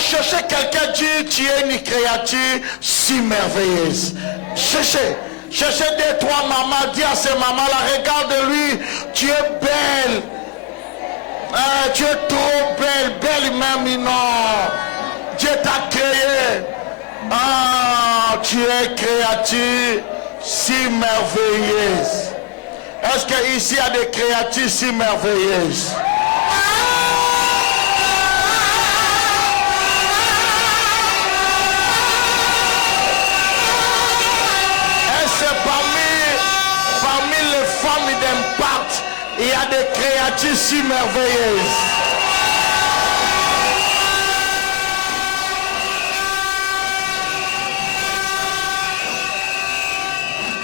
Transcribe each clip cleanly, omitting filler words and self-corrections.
chercher quelqu'un, dit tu es une créature si merveilleuse. Cherchez. Cherchez des trois mamans, dis à ces mamans-là, regarde lui, tu es belle. Tu es trop belle, belle même, non. Dieu t'a créé. Tu es créature si merveilleuse. Est-ce qu'ici il y a des créatures si merveilleuses? Parmi les femmes d'impact, il y a des créatures si merveilleuses.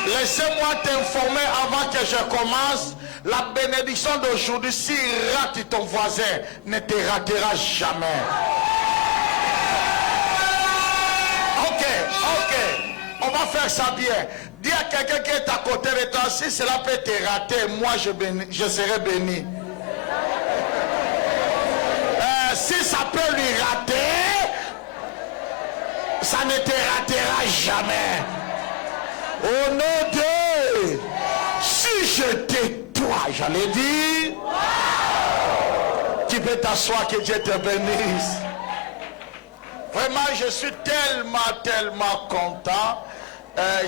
Laissez-moi t'informer avant que je commence. La bénédiction d'aujourd'hui, s'il rate ton voisin, ne te ratera jamais. Ok. On va faire ça bien. Dis à quelqu'un qui est à côté de toi, si cela peut te rater, moi je serai béni. Si ça peut lui rater, ça ne te ratera jamais. Au nom de... Si je tais-toi, j'allais dire, tu peux t'asseoir, que Dieu te bénisse. Vraiment, je suis tellement content.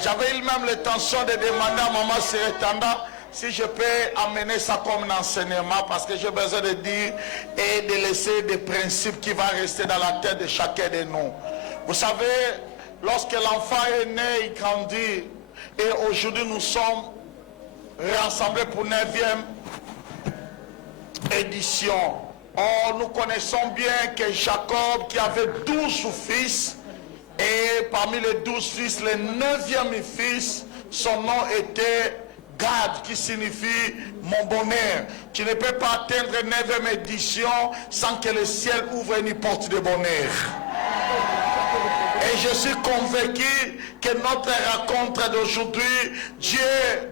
J'avais eu même l'intention de demander à Maman Sérétanda si je peux amener ça comme un enseignement, parce que j'ai besoin de dire et de laisser des principes qui vont rester dans la tête de chacun de nous. Vous savez, lorsque l'enfant est né, il grandit, et aujourd'hui nous sommes rassemblés pour 9e édition. Or, nous connaissons bien que Jacob, qui avait 12 fils, et parmi les 12 fils, le 9e fils, son nom était Gad, qui signifie mon bonheur. Tu ne peux pas atteindre la 9e édition sans que le ciel ouvre une porte de bonheur. Et je suis convaincu que notre rencontre d'aujourd'hui, Dieu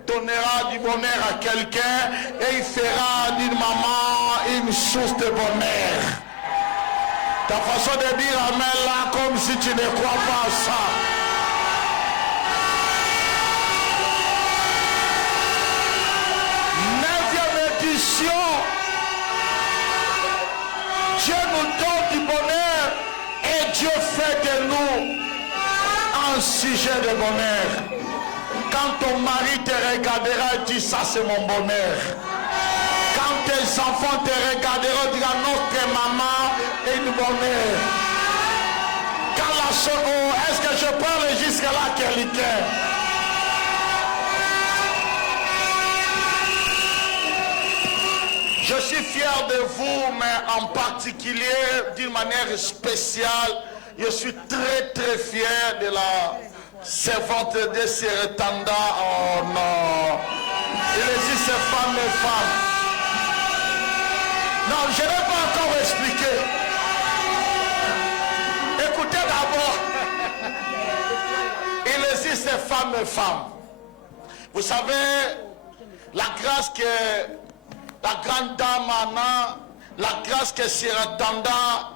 donnera du bonheur à quelqu'un et il fera d'une maman une source de bonheur. Ta façon de dire amen là, comme si tu ne crois pas à ça. Dieu nous donne du bonheur et Dieu fait de nous un sujet de bonheur. Quand ton mari te regardera et dit ça c'est mon bonheur. Quand tes enfants te regarderont et diront notre maman est une bonheur. Quand la chose, est-ce que je parle jusqu'à là quelqu'un? Je suis fier de vous, mais en particulier, d'une manière spéciale, je suis très fier de la servante de Sérétanda. Oh non, il existe ces femmes et femmes. Non, je ne vais pas encore expliquer. Écoutez d'abord. Il existe ces femmes et femmes. Vous savez, la grâce que la grande dame Anna, la grâce que Sérétanda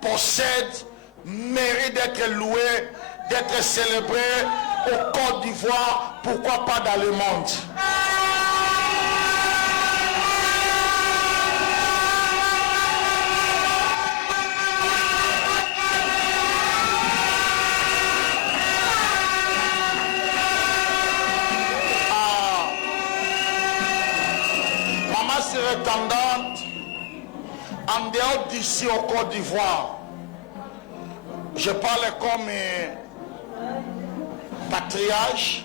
possède, mérite d'être louée, d'être célébrée au Côte d'Ivoire, pourquoi pas dans le monde. Sérétanda, en dehors d'ici au Côte d'Ivoire, je parle comme patriarche.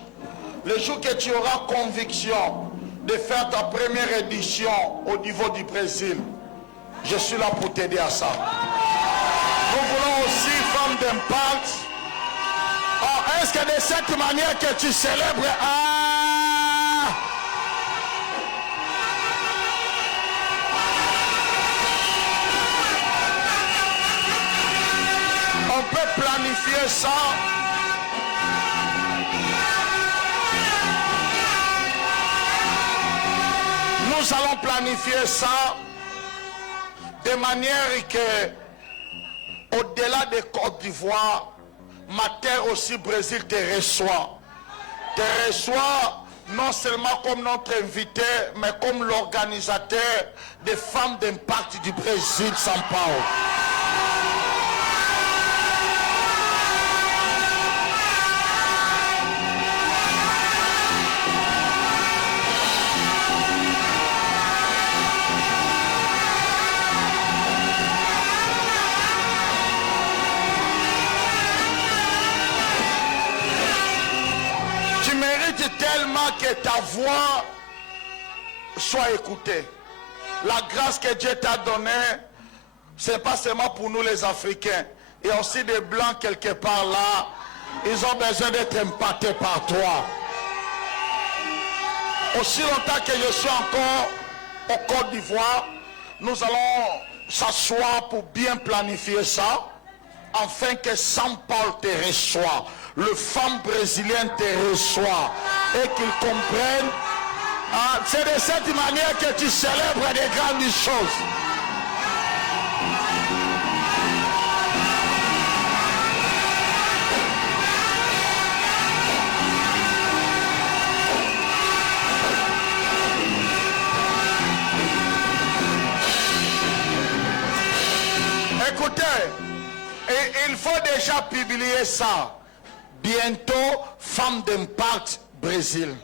Le jour que tu auras conviction de faire ta première édition au niveau du Brésil, je suis là pour t'aider à ça. Nous voulons aussi femmes d'impact. Oh, est-ce que de cette manière que tu célèbres, on peut planifier ça. Nous allons planifier ça de manière que au-delà de Côte d'Ivoire, ma terre aussi, Brésil, te reçoit. Te reçoit non seulement comme notre invité, mais comme l'organisateur des femmes d'impact du Brésil, São Paulo. Tu mérites tellement que ta voix soit écoutée. La grâce que Dieu t'a donnée, ce n'est pas seulement pour nous les Africains. Il y a aussi des Blancs quelque part là. Ils ont besoin d'être impactés par toi. Aussi longtemps que je suis encore au Côte d'Ivoire, nous allons s'asseoir pour bien planifier ça, afin que São Paulo te reçoit, le femme brésilienne te reçoit, et qu'ils comprennent. C'est de cette manière que tu célèbres des grandes choses. Écoutez, et il faut déjà publier ça. Bientôt, femme d'impact Brésil.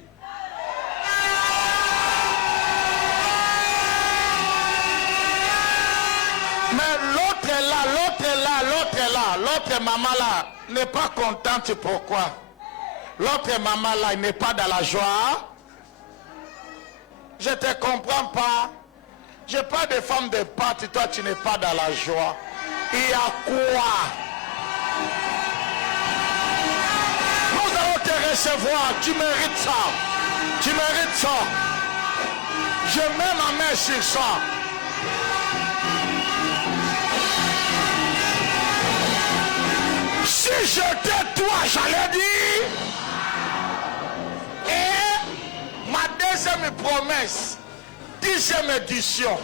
Mais l'autre est là, l'autre est là, l'autre est là, l'autre maman là n'est pas contente. Pourquoi? L'autre maman là, il n'est pas dans la joie. Je ne te comprends pas. Je parle de femme d'impact, toi tu n'es pas dans la joie. Il y a quoi? Nous allons te recevoir. Tu mérites ça. Tu mérites ça. Je mets ma main sur ça. Si j'étais toi, j'allais dire. Et ma deuxième promesse, 10e édition.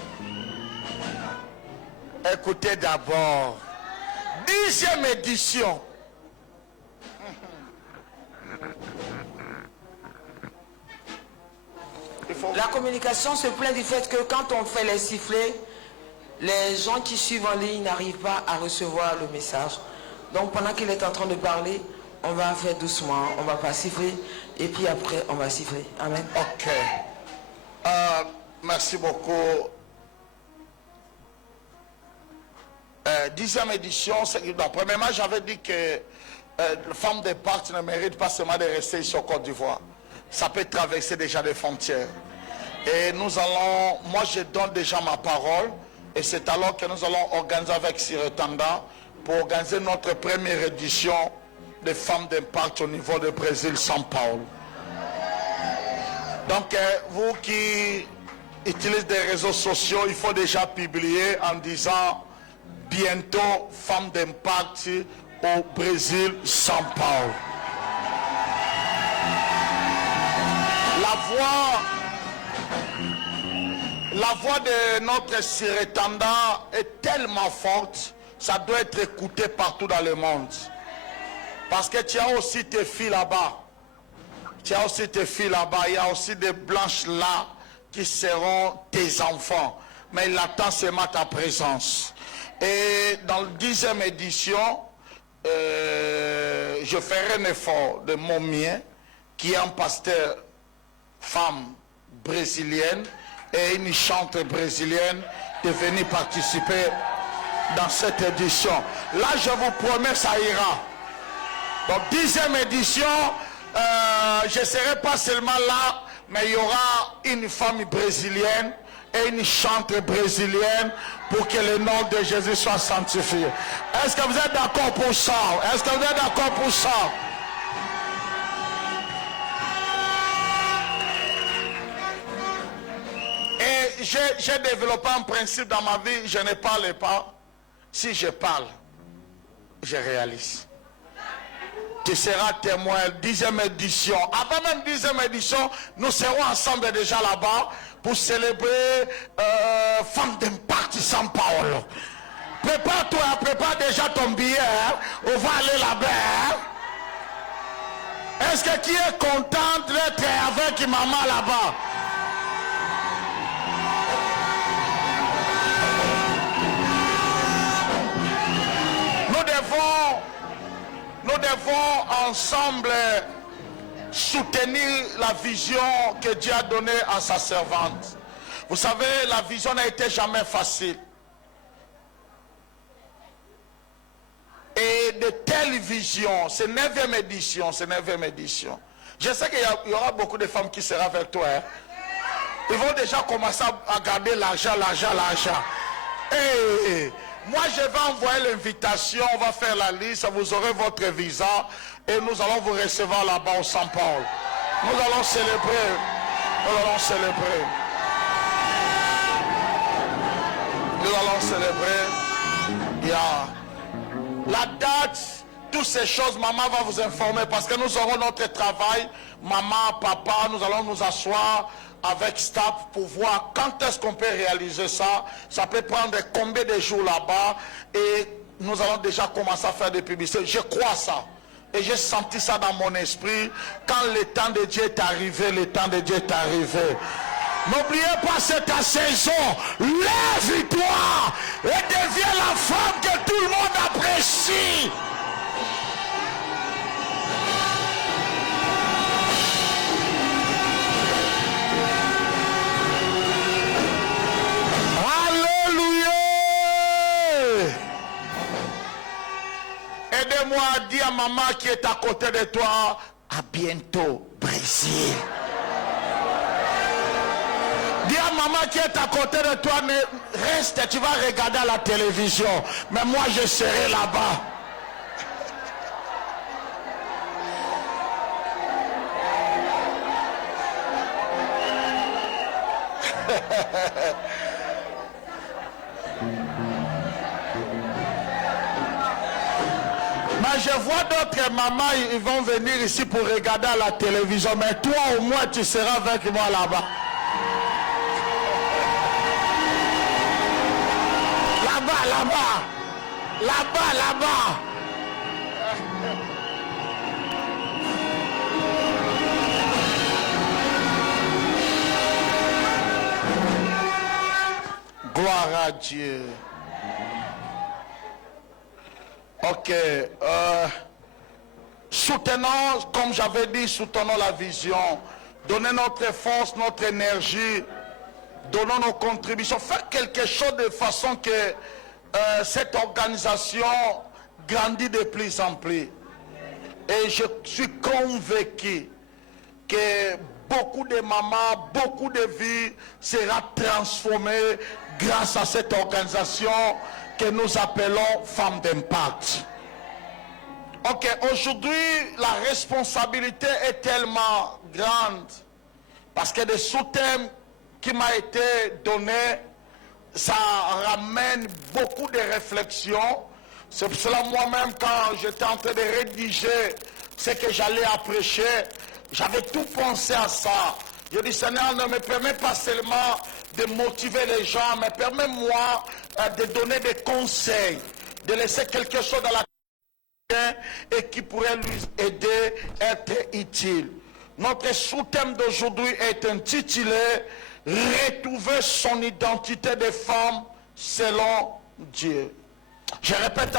Écoutez d'abord. 10e édition. La communication se plaint du fait que quand on fait les sifflets, les gens qui suivent en ligne n'arrivent pas à recevoir le message. Donc pendant qu'il est en train de parler, on va faire doucement, on va pas siffler, et puis après on va siffler. Amen. Ok. Merci beaucoup. 10e édition, premièrement j'avais dit que les femmes d'impact ne méritent pas seulement de rester ici au Côte d'Ivoire. Ça peut traverser déjà des frontières. Et nous allons, moi je donne déjà ma parole, et c'est alors que nous allons organiser avec Siretanda pour organiser notre première édition des femmes d'impact au niveau du Brésil, São Paulo. Donc vous qui utilisez des réseaux sociaux, il faut déjà publier en disant bientôt femmes d'impact au Brésil, São Paulo. La voix de notre Siretanda est tellement forte, ça doit être écouté partout dans le monde. Parce que tu as aussi tes filles là-bas. Tu as aussi tes filles là-bas. Il y a aussi des blanches là qui seront tes enfants. Mais il attend seulement ta présence. Et dans la 10e édition, je ferai un effort de mon mien, qui est un pasteur femme brésilienne et une chanteuse brésilienne, de venir participer dans cette édition. Là, je vous promets, ça ira. Donc, 10e édition, je ne serai pas seulement là, mais il y aura une femme brésilienne et une chanteuse brésilienne pour que le nom de Jésus soit sanctifié. Est-ce que vous êtes d'accord pour ça? Est-ce que vous êtes d'accord pour ça? Et j'ai développé un principe dans ma vie, je ne parle pas. Si je parle, je réalise. Tu seras témoin, 10e édition. Avant même 10e édition, nous serons ensemble déjà là-bas pour célébrer Femme d'impact São Paulo. Prépare-toi, prépare déjà ton billet. Hein? On va aller là-bas. Hein? Est-ce que qui est content d'être avec maman là-bas? Nous devons ensemble soutenir la vision que Dieu a donnée à sa servante. Vous savez, la vision n'a été jamais facile. Et de telles visions, c'est 9e édition, c'est 9e édition. Je sais qu'il y aura beaucoup de femmes qui seront avec toi. Hein. Ils vont déjà commencer à garder l'argent. Et moi, je vais envoyer l'invitation, on va faire la liste, vous aurez votre visa et nous allons vous recevoir là-bas au Saint-Paul. Nous allons célébrer. Nous allons célébrer. Nous allons célébrer. Yeah. La date, toutes ces choses, maman va vous informer parce que nous aurons notre travail. Maman, papa, nous allons nous asseoir avec staff pour voir quand est-ce qu'on peut réaliser ça. Ça peut prendre combien de jours là-bas et nous allons déjà commencer à faire des publicités. Je crois ça. Et j'ai senti ça dans mon esprit. Quand le temps de Dieu est arrivé, le temps de Dieu est arrivé. N'oubliez pas cette saison. Lève-toi et deviens la femme que tout le monde apprécie. Alléluia. Aidez-moi à dire à maman qui est à côté de toi, à bientôt, Brésil. Dis à maman qui est à côté de toi, reste, tu vas regarder à la télévision. Mais moi, je serai là-bas. Mais je vois d'autres mamans, ils vont venir ici pour regarder à la télévision. Mais toi, au moins, tu seras avec moi là-bas. Là-bas. Gloire à Dieu. Ok. Soutenons, comme j'avais dit, soutenons la vision. Donnez notre force, notre énergie. Donnons nos contributions. Faites quelque chose de façon que cette organisation grandit de plus en plus. Et je suis convaincu que beaucoup de mamans, beaucoup de vies sera transformées grâce à cette organisation que nous appelons Femmes d'Impact. Ok, aujourd'hui, la responsabilité est tellement grande parce que des sous-thèmes qui m'a été donné, ça ramène beaucoup de réflexions. C'est pour cela moi-même, quand j'étais en train de rédiger ce que j'allais prêcher, j'avais tout pensé à ça. Je dis, Seigneur, ne me permets pas seulement de motiver les gens, mais permets-moi de donner des conseils, de laisser quelque chose dans la tête et qui pourrait lui aider, être utile. Notre sous-thème d'aujourd'hui est intitulé « Retrouver son identité de femme selon Dieu ». Je répète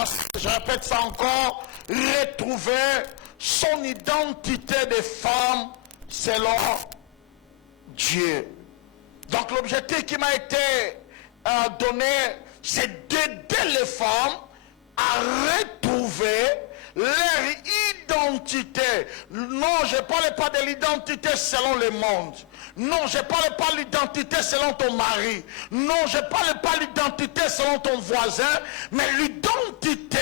ça encore, retrouver son identité de femme selon Dieu. Donc l'objectif qui m'a été donné, c'est d'aider les femmes à retrouver leur identité. Non, je ne parle pas de l'identité selon le monde. Non, je ne parle pas de l'identité selon ton mari. Non, je ne parle pas de l'identité selon ton voisin, mais l'identité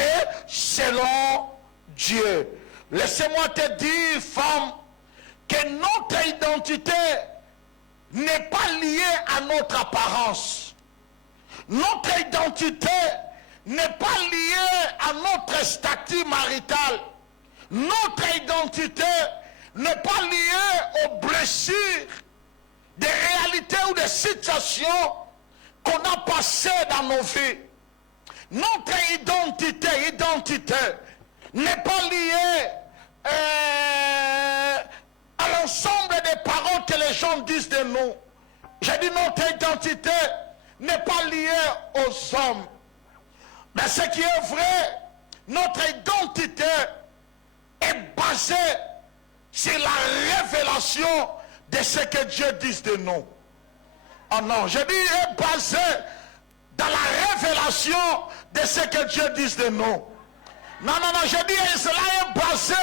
selon Dieu. Laissez-moi te dire, femme, que notre identité n'est pas liée à notre apparence. Notre identité n'est pas liée à notre statut marital. Notre identité n'est pas liée aux blessures, des réalités ou des situations qu'on a passées dans nos vies. Notre identité n'est pas liée à l'ensemble des paroles que les gens disent de nous. J'ai dit notre identité n'est pas liée aux hommes. Mais ce qui est vrai, notre identité est basée sur la révélation de ce que Dieu dit de nous. Oh non, je dis est basée dans la révélation de ce que Dieu dit de nous. Non, je dis cela est basé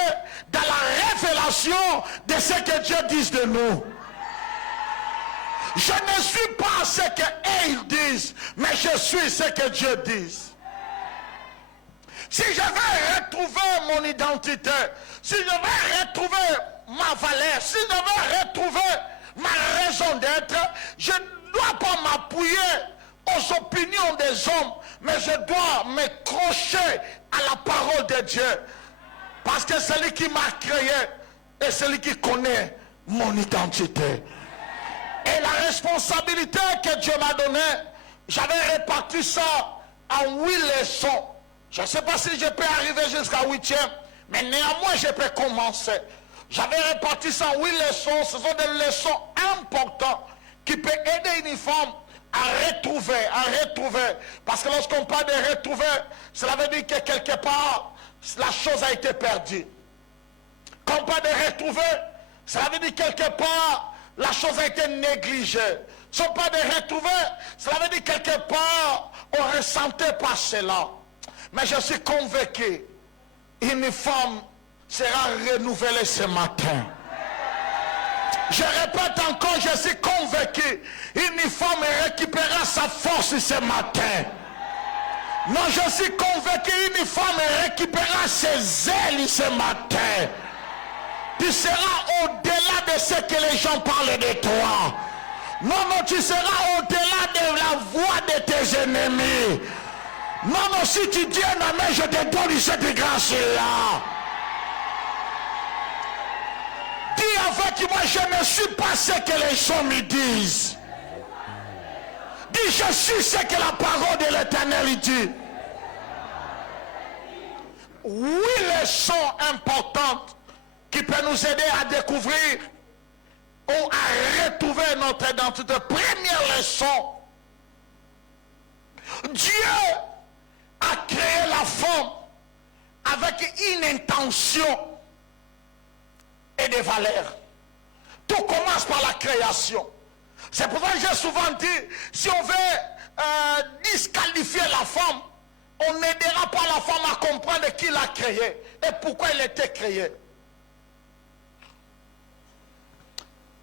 dans la révélation de ce que Dieu dit de nous. Je ne suis pas ce qu'ils disent, mais je suis ce que Dieu dit. Si je veux retrouver mon identité, si je veux retrouver ma valeur, si je veux retrouver ma raison d'être, je ne dois pas m'appuyer aux opinions des hommes, mais je dois me crocher à la parole de Dieu. Parce que c'est lui qui m'a créé et c'est lui qui connaît mon identité. Et la responsabilité que Dieu m'a donnée, j'avais réparti ça en 8 leçons. Je ne sais pas si je peux arriver jusqu'à 8e, mais néanmoins je peux commencer. J'avais réparti ça en 8 leçons. Ce sont des leçons importantes qui peuvent aider une femme à retrouver. Parce que lorsqu'on parle de retrouver, cela veut dire que quelque part, la chose a été perdue. Quand on parle de retrouver, cela veut dire quelque part, la chose a été négligée. Si on parle de retrouver, cela veut dire quelque part, on ne ressentait pas cela. Mais je suis convaincu, une femme sera renouvelée ce matin. Je répète encore, je suis convaincu, une femme récupérera sa force ce matin. Non, je suis convaincu, une femme récupérera ses ailes ce matin. Tu seras au-delà de ce que les gens parlent de toi. Non, tu seras au-delà de la voix de tes ennemis. Non, si tu dis un amen, je te donne cette grâce-là. Dis avec moi, je ne suis pas ce que les gens me disent. Dis, je suis ce que la parole de l'Éternel dit. 8 leçons importantes qui peuvent nous aider à découvrir ou à retrouver notre identité. Première leçon, Dieu a créé la femme avec une intention et des valeurs. Tout commence par la création. C'est pour ça que j'ai souvent dit, si on veut disqualifier la femme, on n'aidera pas la femme à comprendre qui l'a créée et pourquoi elle était créée.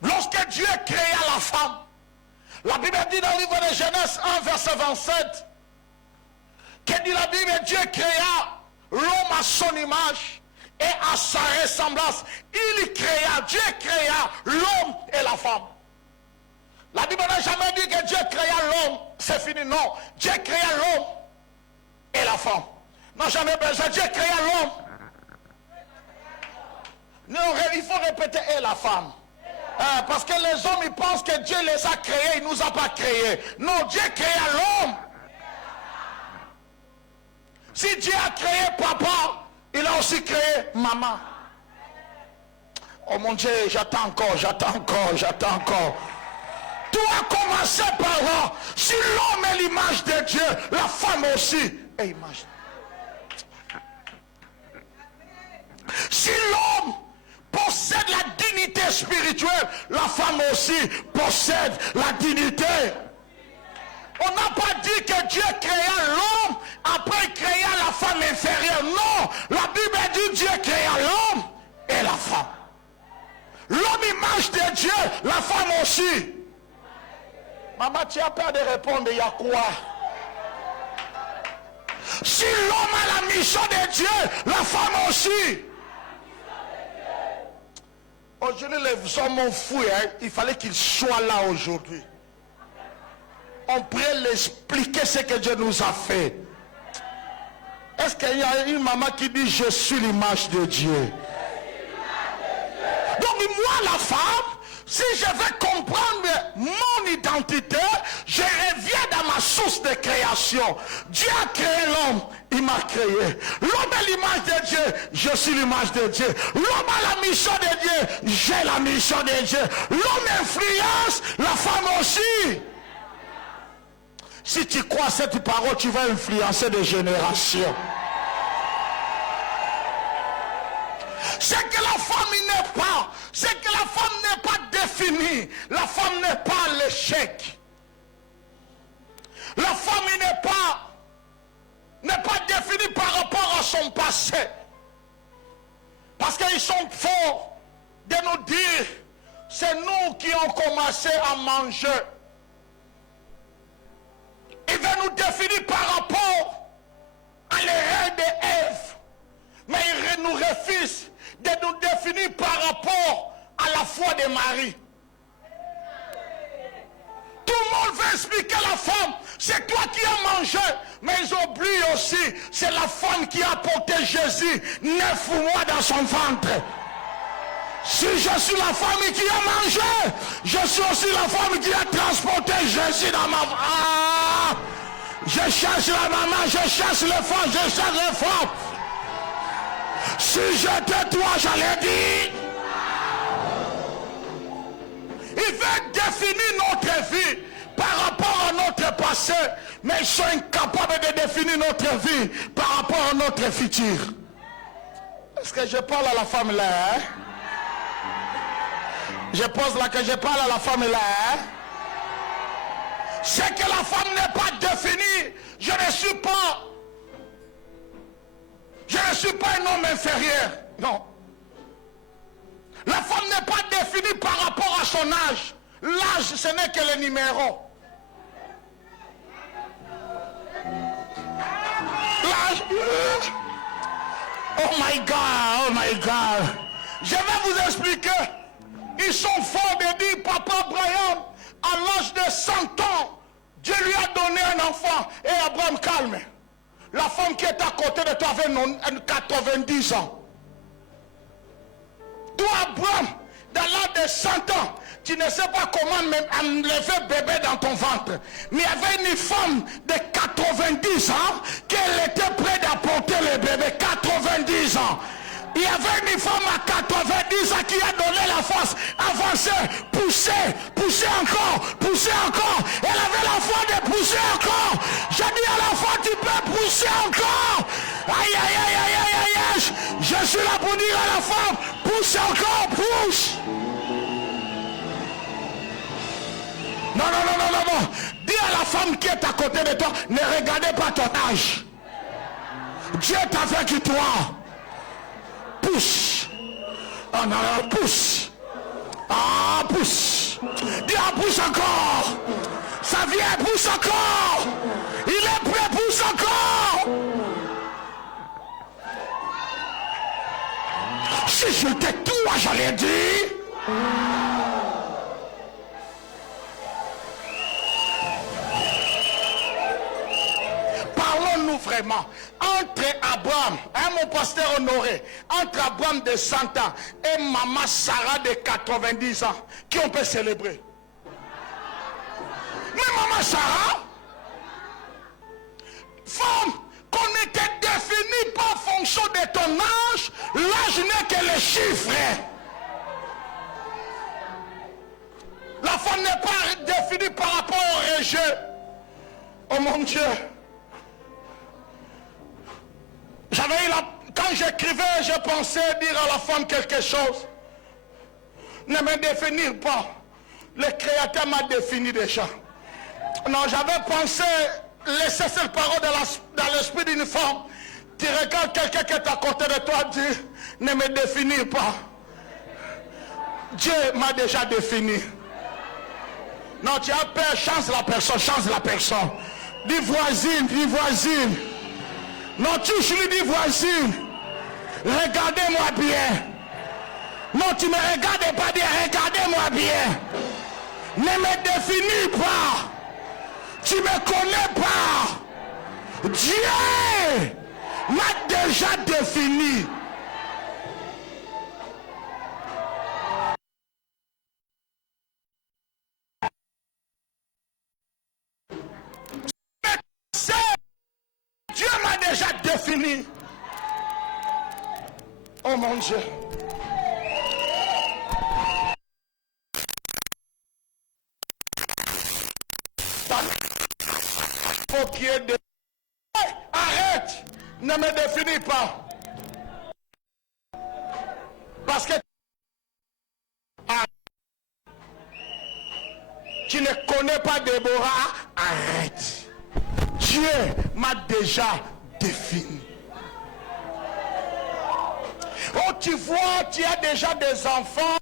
Lorsque Dieu créa la femme, la Bible dit dans le livre de Genèse 1, verset 27, que dit la Bible, Dieu créa l'homme à son image et à sa ressemblance. Dieu créa l'homme et la femme. La Bible n'a jamais dit que Dieu créa l'homme, c'est fini. Non, Dieu créa l'homme et la femme. Non, jamais besoin. Dieu créa l'homme. Non, il faut répéter et la femme. Parce que les hommes, ils pensent que Dieu les a créés, il ne nous a pas créés. Non, Dieu créa l'homme. Si Dieu a créé papa, il a aussi créé maman. Oh mon Dieu, j'attends encore. Tout a commencé par là. Si l'homme est l'image de Dieu, la femme aussi est l'image. Si l'homme possède la dignité spirituelle, la femme aussi possède la dignité. On n'a pas dit que Dieu créa l'homme, après créa la femme inférieure. Non, la Bible dit Dieu créa l'homme et la femme. L'homme image de Dieu, la femme aussi. Maman, tu as peur de répondre, il y a quoi? Si l'homme a la mission de Dieu, la femme aussi. Aujourd'hui, les hommes ont fouillé, il fallait qu'ils soient là aujourd'hui. On pourrait l'expliquer ce que Dieu nous a fait. Est-ce qu'il y a une maman qui dit je suis l'image de Dieu? Donc moi la femme, Si je veux comprendre mon identité, je reviens dans ma source de création. Dieu a créé l'homme, il m'a créé. L'homme est l'image de Dieu, je suis l'image de Dieu. L'homme a la mission de Dieu, j'ai la mission de Dieu. L'homme influence, la femme aussi. Si tu crois cette parole, tu vas influencer des générations. C'est que la femme n'est pas, c'est que la femme n'est pas définie. La femme n'est pas l'échec. La femme n'est pas définie par rapport à son passé. Parce qu'ils sont forts de nous dire, c'est nous qui avons commencé à manger. Il veut nous définir par rapport à l'erreur d'Ève. Mais il nous refuse de nous définir par rapport à la foi de Marie. Tout le monde veut expliquer la femme. C'est toi qui as mangé. Mais ils oublient aussi, c'est la femme qui a porté Jésus 9 mois dans son ventre. Si je suis la femme qui a mangé, je suis aussi la femme qui a transporté Jésus dans ma... Ah, je cherche la maman, je cherche le fond, je cherche le fond. Si j'étais toi, j'allais dire. Il veut définir notre vie par rapport à notre passé, mais ils sont incapables de définir notre vie par rapport à notre futur. Est-ce que je parle à la femme là? Hein? Je pose là que je parle à la femme là. Hein? C'est que la femme n'est pas définie. Je ne suis pas un homme inférieur. Non. La femme n'est pas définie par rapport à son âge. L'âge, ce n'est que le numéro. L'âge. Oh my God, oh my God. Je vais vous expliquer. Ils sont forts de dire, Papa Abraham, à l'âge de 100 ans, Dieu lui a donné un enfant. Et Abraham, calme. La femme qui est à côté de toi avait 90 ans. Toi, Abraham, dans l'âge de 100 ans, tu ne sais pas comment enlever bébé dans ton ventre. Mais il y avait une femme de 90 ans qu'elle était prête à porter le bébé. 90 ans. Il y avait une femme à 90 ans qui a donné la force, avancer, pousser encore. Elle avait la foi de pousser encore. J'ai dit à la foi, tu peux pousser encore. Aïe, aïe, aïe, aïe, aïe, aïe, aïe. Je suis là pour dire à la femme, pousse encore, pousse. Non. Dis à la femme qui est à côté de toi, ne regardez pas ton âge. Dieu t'a fait que toi. Pousse. Oh non, pousse. Ah, pousse. Dis, pousse encore. Ça vient, pousse encore. Il est prêt, pousse encore. Si j'étais toi, j'allais dire. Parlons-nous vraiment. Entre Abraham, mon pasteur honoré, entre Abraham de 100 ans et maman Sarah de 90 ans, qui on peut célébrer? Mais maman Sarah, femme, qu'on était définie pas en fonction de ton âge, l'âge n'est que les chiffres. La femme n'est pas définie par rapport au rejet. Oh mon Dieu. Quand j'écrivais, je pensais dire à la femme quelque chose. Ne me définir pas. Le Créateur m'a défini déjà. Non, j'avais pensé laisser cette parole dans l'esprit d'une femme. Tu regardes quelqu'un qui est à côté de toi, dis, ne me définis pas. Dieu m'a déjà défini. Non, tu as peur, change la personne. Dis voisine. Non, tu lui dis voisine. Regardez-moi bien. Non, tu ne me regardes pas bien, regardez-moi bien. Ne me définis pas. Tu ne me connais pas. Dieu m'a déjà défini. défini. Oh mon Dieu. Faut qu'il y ait des... Arrête! Ne me définis pas. Parce que tu ne connais pas Déborah, arrête. Dieu m'a déjà défini. Oh, tu vois, tu as déjà des enfants.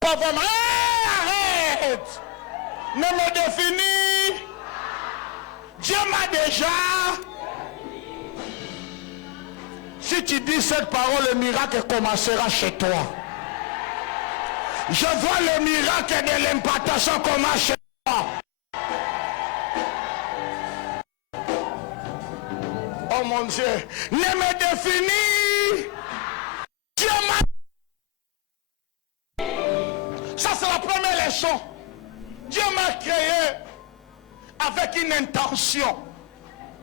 Pas vraiment. Arrête. Ne me définis. Dieu m'a déjà. Si tu dis cette parole, le miracle commencera chez toi. Je vois le miracle de l'implantation commencer chez toi. Oh mon Dieu, ne me définis. Dieu m'a... Ça c'est la première leçon. Dieu m'a créé avec une intention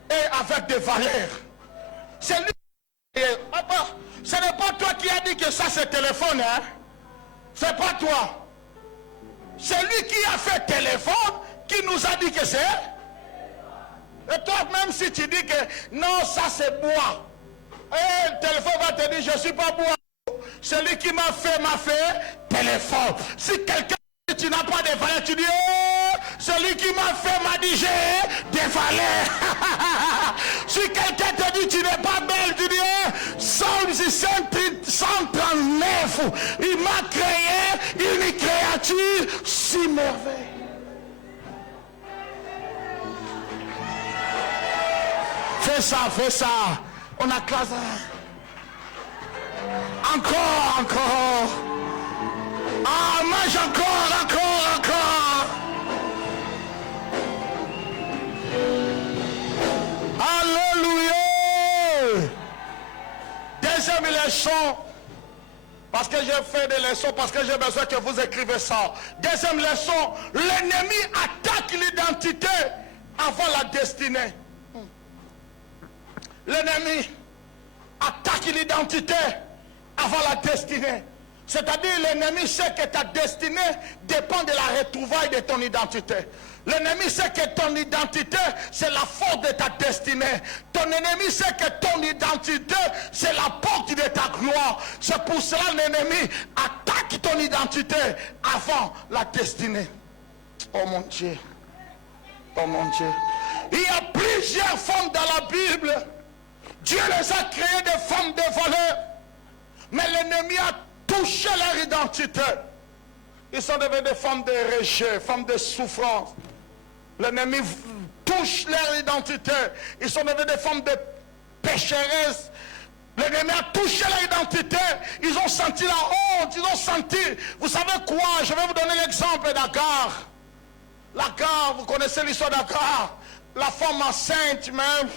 et avec des valeurs. C'est lui. Ce n'est pas toi qui as dit que ça c'est téléphone, hein? C'est pas toi. C'est lui qui a fait téléphone qui nous a dit que c'est. Et toi, même si tu dis que non, ça c'est bois. Et le téléphone va te dire, je ne suis pas bois. Celui qui m'a fait téléphone. Si quelqu'un dit tu n'as pas de valeur, tu dis, oh, celui qui m'a fait m'a dit, j'ai des valeurs. Si quelqu'un te dit, tu n'es pas belle, tu dis, oh, 139, il m'a créé une créature si merveilleuse. Fais ça, fais ça. On a classé. Encore. Ah, mange encore. Alléluia. Deuxième leçon. Parce que j'ai fait des leçons, parce que j'ai besoin que vous écrivez ça. Deuxième leçon. L'ennemi attaque l'identité avant la destinée. L'ennemi attaque l'identité avant la destinée. C'est-à-dire l'ennemi sait que ta destinée dépend de la retrouvaille de ton identité. L'ennemi sait que ton identité, c'est la force de ta destinée. Ton ennemi sait que ton identité, c'est la porte de ta gloire. C'est pour cela l'ennemi attaque ton identité avant la destinée. Oh mon Dieu. Oh mon Dieu. Il y a plusieurs femmes dans la Bible. Dieu les a créées des femmes de valeur. Mais l'ennemi a touché leur identité. Ils sont devenus des femmes de rejet, femmes de souffrance. L'ennemi touche leur identité. Ils sont devenus des femmes de pécheresses. L'ennemi a touché leur identité. Ils ont senti la honte. Ils ont senti, vous savez quoi? Je vais vous donner l'exemple d'Agar. L'Agar, vous connaissez l'histoire d'Agar. La femme enceinte même.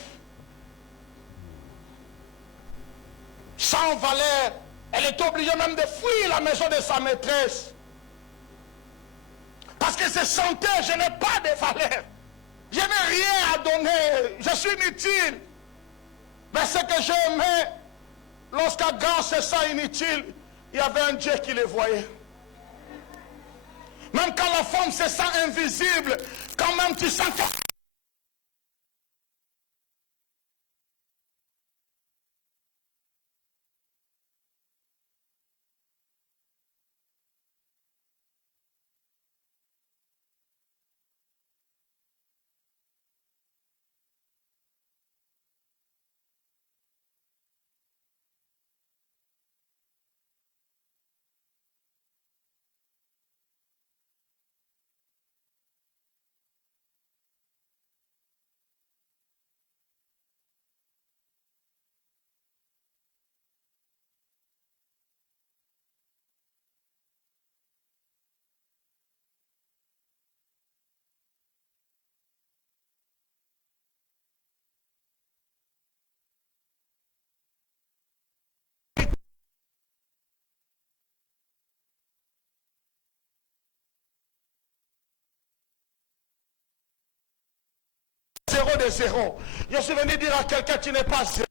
Sans valeur. Elle est obligée même de fuir la maison de sa maîtresse. Parce que se sentait, je n'ai pas de valeur. Je n'ai rien à donner. Je suis inutile. Mais ce que j'aimais, lorsqu'Agar se sent inutile, il y avait un Dieu qui le voyait. Même quand la femme se sent invisible, quand même tu sens que... 0 de 0. Je suis venu dire à quelqu'un, tu n'es pas 0.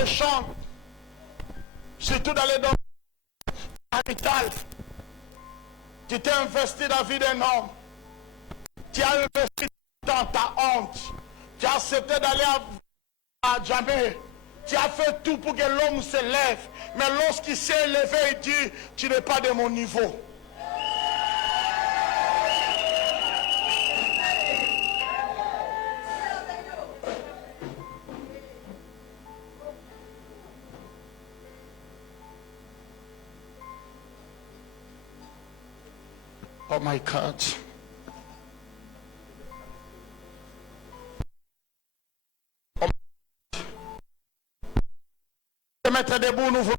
les chantent, surtout dans les domaines maritaux. Tu t'es investi dans la vie d'un homme. Tu as investi dans ta honte. Tu as accepté d'aller à jamais. Tu as fait tout pour que l'homme se lève. Mais lorsqu'il s'est levé, il dit, tu n'es pas de mon niveau. Oh my God. Oh my... Mettre debout, nous voulons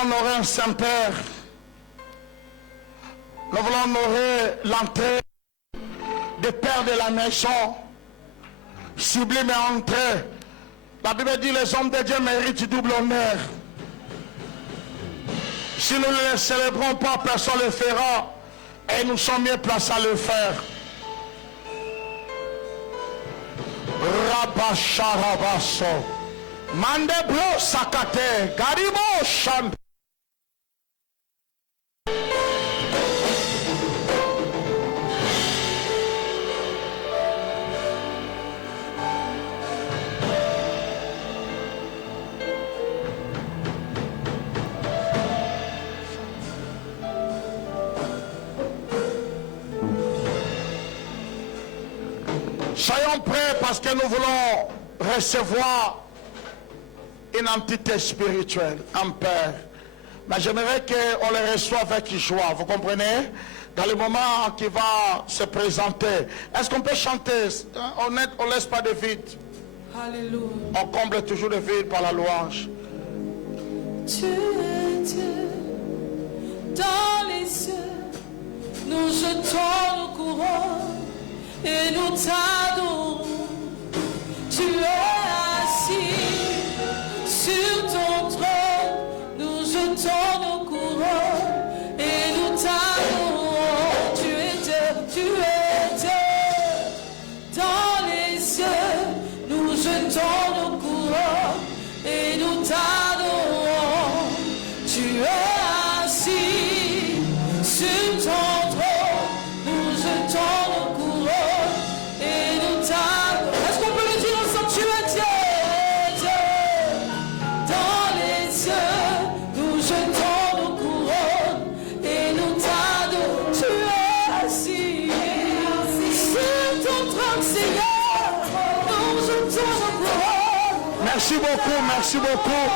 honorer un Saint-Père. Nous voulons honorer l'entrée des pères de la maison. Sublime entrée. La Bible dit les hommes de Dieu méritent double honneur. Si nous ne les célébrons pas, personne ne le fera. Et nous sommes mieux placés à le faire. Rabasharabaso. Mandebro sakate. Garibo shant. Soyons prêts parce que nous voulons recevoir une entité spirituelle, un Père. Mais j'aimerais qu'on le reçoive avec joie, vous comprenez? Dans le moment qui va se présenter. Est-ce qu'on peut chanter? On ne laisse pas de vide. Alléluia. On comble toujours le vide par la louange. Tu es Dieu dans les cieux. Nous jetons nos couronnes et nous t'adorons. Tu es assis sur ton trône. Nous jetons nos couronnes et nous t'adorons. Tu es Dieu dans les cieux. Nous jetons nos couronnes et nous t'adorons. Tu es assis sur ton trône. Nous jetons nos couronnes et nous t'adorons. Est-ce qu'on peut le dire ensemble? Tu es Dieu dans les cieux. Nous jetons nos couronnes et nous t'adorons. Tu es assis sur ton trône, Seigneur. Nous jetons nos couronnes. Merci beaucoup, merci beaucoup.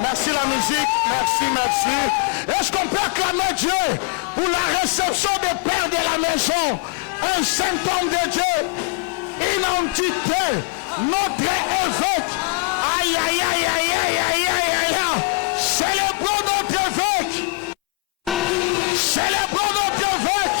Merci la musique, merci. Est-ce qu'on peut acclamer Dieu pour la réception des pères de la maison? Un saint homme de Dieu, une entité, notre évêque. Aïe, aïe, aïe, aïe, aïe, aïe, aïe, aïe, aïe. Célébrons notre évêque. Célébrons notre évêque.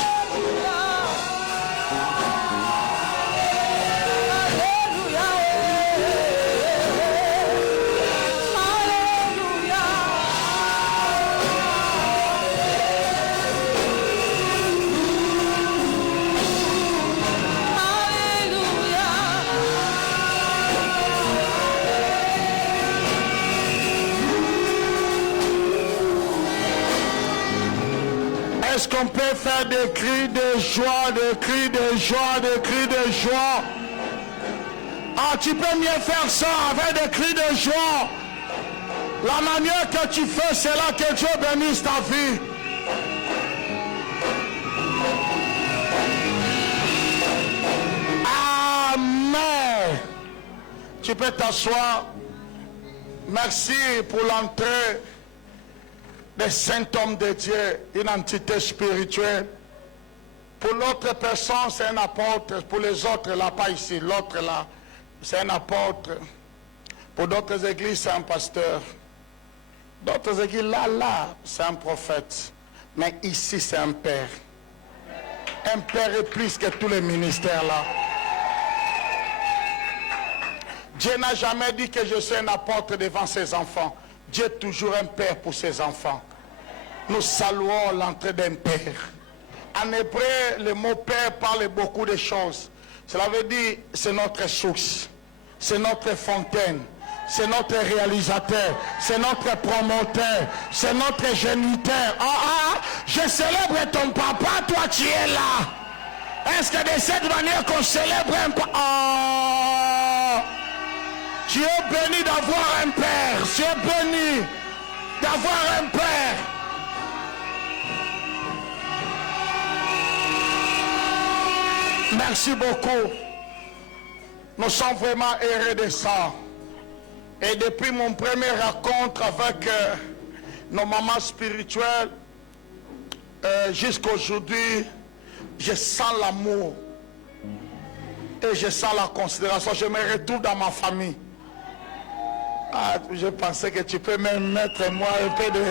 Est-ce qu'on peut faire des cris de joie, des cris de joie, des cris de joie? Ah, tu peux mieux faire ça avec des cris de joie. La manière que tu fais, c'est là que Dieu bénisse ta vie. Amen. Tu peux t'asseoir. Merci pour l'entrée des saints hommes de Dieu, une entité spirituelle. Pour l'autre personne, c'est un apôtre. Pour les autres, là, pas ici. L'autre, là, c'est un apôtre. Pour d'autres églises, c'est un pasteur. D'autres églises, là, c'est un prophète. Mais ici, c'est un père. Un père est plus que tous les ministères, là. Dieu n'a jamais dit que je suis un apôtre devant ses enfants. Dieu est toujours un père pour ses enfants. Nous saluons l'entrée d'un père. En hébreu, le mot père parle beaucoup de choses. Cela veut dire c'est notre source, c'est notre fontaine, c'est notre réalisateur, c'est notre promoteur, c'est notre géniteur. Je célèbre ton papa, toi tu es là. Est-ce que de cette manière qu'on célèbre un papa? Tu es béni d'avoir un père. Tu es béni d'avoir un père. Merci beaucoup. Nous sommes vraiment heureux de ça. Et depuis mon premier rencontre avec nos mamans spirituelles, jusqu'à aujourd'hui, je sens l'amour. Et je sens la considération. Je me retrouve dans ma famille. Je pensais que tu peux même mettre moi un peu de...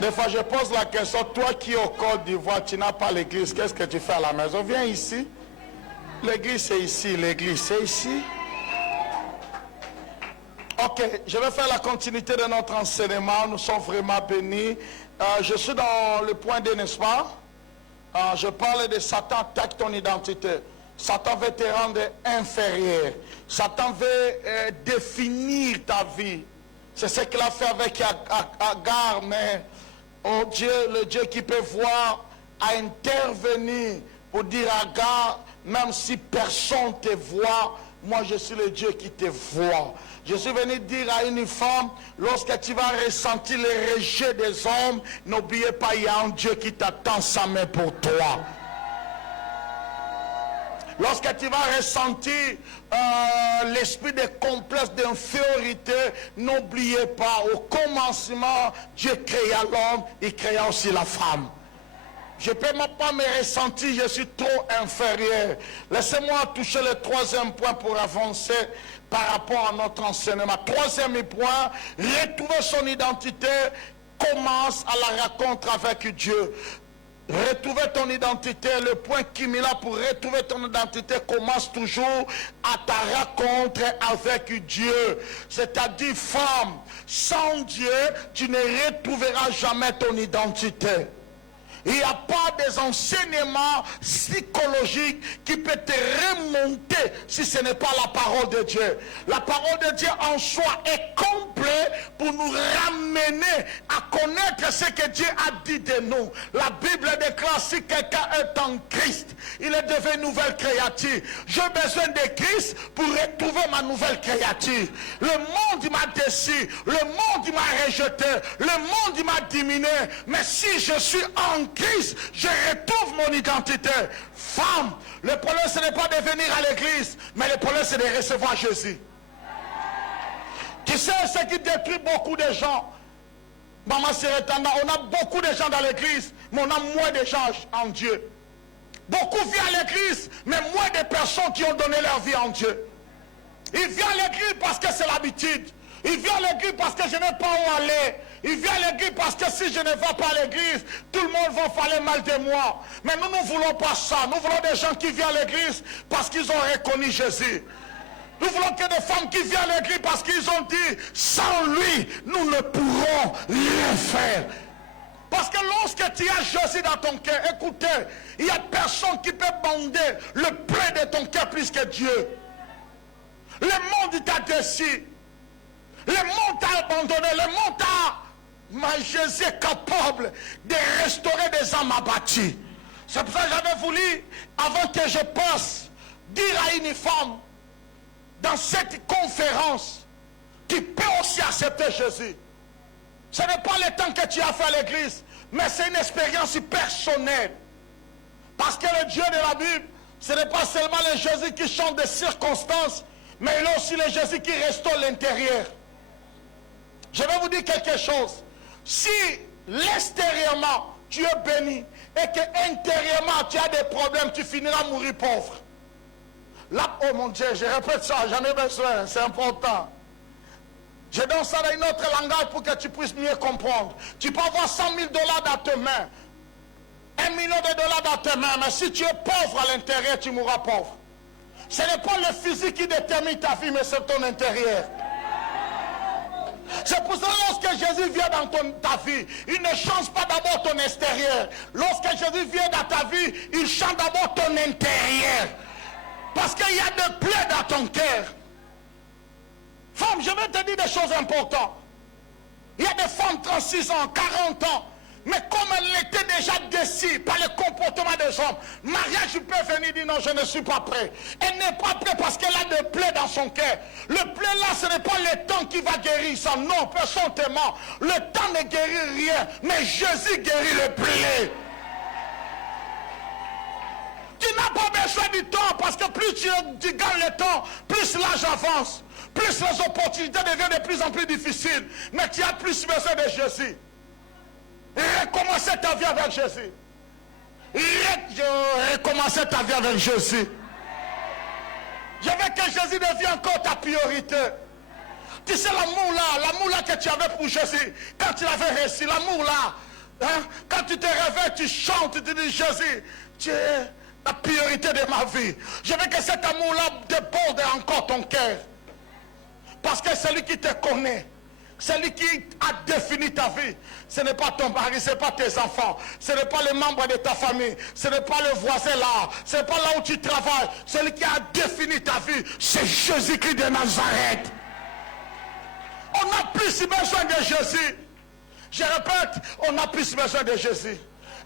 Des fois, je pose la question, toi qui es au Côte d'Ivoire, tu n'as pas l'église, qu'est-ce que tu fais à la maison? Viens ici. L'église, c'est ici. L'église, c'est ici. Ok, je vais faire la continuité de notre enseignement. Nous sommes vraiment bénis. Je suis dans le point D, n'est-ce pas? Je parle de Satan attaque ton identité. Satan veut te rendre inférieur. Satan veut définir ta vie. C'est ce qu'il a fait avec Agar, mais oh Dieu, le Dieu qui peut voir, a intervenu pour dire à Agar, même si personne ne te voit, moi je suis le Dieu qui te voit. Je suis venu dire à une femme, lorsque tu vas ressentir le rejet des hommes, n'oubliez pas, il y a un Dieu qui t'attend sa main pour toi. Lorsque tu vas ressentir l'esprit de complexe d'infériorité, n'oubliez pas, au commencement, Dieu créa l'homme, il créa aussi la femme. Je ne peux même pas me ressentir, je suis trop inférieur. Laissez-moi toucher le troisième point pour avancer par rapport à notre enseignement. Troisième point, retrouver son identité commence à la rencontre avec Dieu. Retrouver ton identité, le point cumulable pour retrouver ton identité commence toujours à ta rencontre avec Dieu. C'est-à-dire, femme, sans Dieu, tu ne retrouveras jamais ton identité. Il n'y a pas des enseignements psychologiques qui peuvent te remonter si ce n'est pas la parole de Dieu. La parole de Dieu en soi est complète pour nous ramener à connaître ce que Dieu a dit de nous. La Bible déclare si quelqu'un est en Christ, il est devenu nouvelle créature. J'ai besoin de Christ pour retrouver ma nouvelle créature. Le monde m'a déçu, le monde m'a rejeté, le monde m'a diminué. Mais si je suis en Christ, je retrouve mon identité. Femme, le problème ce n'est pas de venir à l'église, mais le problème c'est de recevoir Jésus. Tu sais ce qui détruit beaucoup de gens? Maman Sérétanda, on a beaucoup de gens dans l'église, mais on a moins de gens en Dieu. Beaucoup viennent à l'église, mais moins de personnes qui ont donné leur vie en Dieu. Ils viennent à l'église parce que c'est l'habitude. Ils viennent à l'église parce que je n'ai pas où aller. Il vient à l'église parce que si je ne vais pas à l'église, tout le monde va parler mal de moi. Mais nous ne voulons pas ça. Nous voulons des gens qui viennent à l'église parce qu'ils ont reconnu Jésus. Nous voulons que des femmes qui viennent à l'église parce qu'ils ont dit, sans lui, nous ne pourrons rien faire. Parce que lorsque tu as Jésus dans ton cœur, écoutez, il n'y a personne qui peut bander le plein de ton cœur plus que Dieu. Le monde t'a déçu. Le monde t'a abandonné. Le monde t'a... Mais Jésus est capable de restaurer des âmes abattues. C'est pour ça que j'avais voulu, avant que je passe, dire à une femme, dans cette conférence, tu peux aussi accepter Jésus. Ce n'est pas le temps que tu as fait à l'église, mais c'est une expérience personnelle. Parce que le Dieu de la Bible, ce n'est pas seulement le Jésus qui change des circonstances, mais il est aussi le Jésus qui restaure l'intérieur. Je vais vous dire quelque chose. Si l'extérieurement tu es béni et que intérieurement tu as des problèmes, tu finiras à mourir pauvre. Là, oh mon Dieu, je répète ça, j'en ai besoin, c'est important. Je donne ça dans une autre langage pour que tu puisses mieux comprendre. Tu peux avoir 100 000 $ dans tes mains, 1 million de dollars dans tes mains, mais si tu es pauvre à l'intérieur, tu mourras pauvre. Ce n'est pas le physique qui détermine ta vie, mais c'est ton intérieur. C'est pour ça que lorsque Jésus vient dans ta vie, il ne change pas d'abord ton extérieur. Lorsque Jésus vient dans ta vie, il change d'abord ton intérieur. Parce qu'il y a des plaies dans ton cœur. Femme, je vais te dire des choses importantes. Il y a des femmes 36 ans, 40 ans, mais comme elle était déjà déçue par le comportement des hommes, mariage peut venir dire non, je ne suis pas prêt. Elle n'est pas prête parce qu'elle a des plaies dans son cœur. Le plaie là, ce n'est pas le temps qui va guérir ça. Non, personne te ment. Le temps ne guérit rien, mais Jésus guérit le plaie. Tu n'as pas besoin du temps parce que plus tu gagnes le temps, plus l'âge avance. Plus les opportunités deviennent de plus en plus difficiles. Mais tu as plus besoin de Jésus. Recommencer ta vie avec Jésus. Recommencer ta vie avec Jésus. Je veux que Jésus devienne encore ta priorité. Tu sais l'amour là que tu avais pour Jésus, quand tu l'avais reçu, l'amour là, hein, quand tu te réveilles, tu chantes, tu dis Jésus, tu es la priorité de ma vie. Je veux que cet amour là déborde encore ton cœur. Parce que celui qui te connaît, celui qui a défini ta vie, ce n'est pas ton mari, ce n'est pas tes enfants, ce n'est pas les membres de ta famille, ce n'est pas le voisin là, ce n'est pas là où tu travailles. Celui qui a défini ta vie, c'est Jésus-Christ de Nazareth. On a plus besoin de Jésus. Je répète, on a plus besoin de Jésus.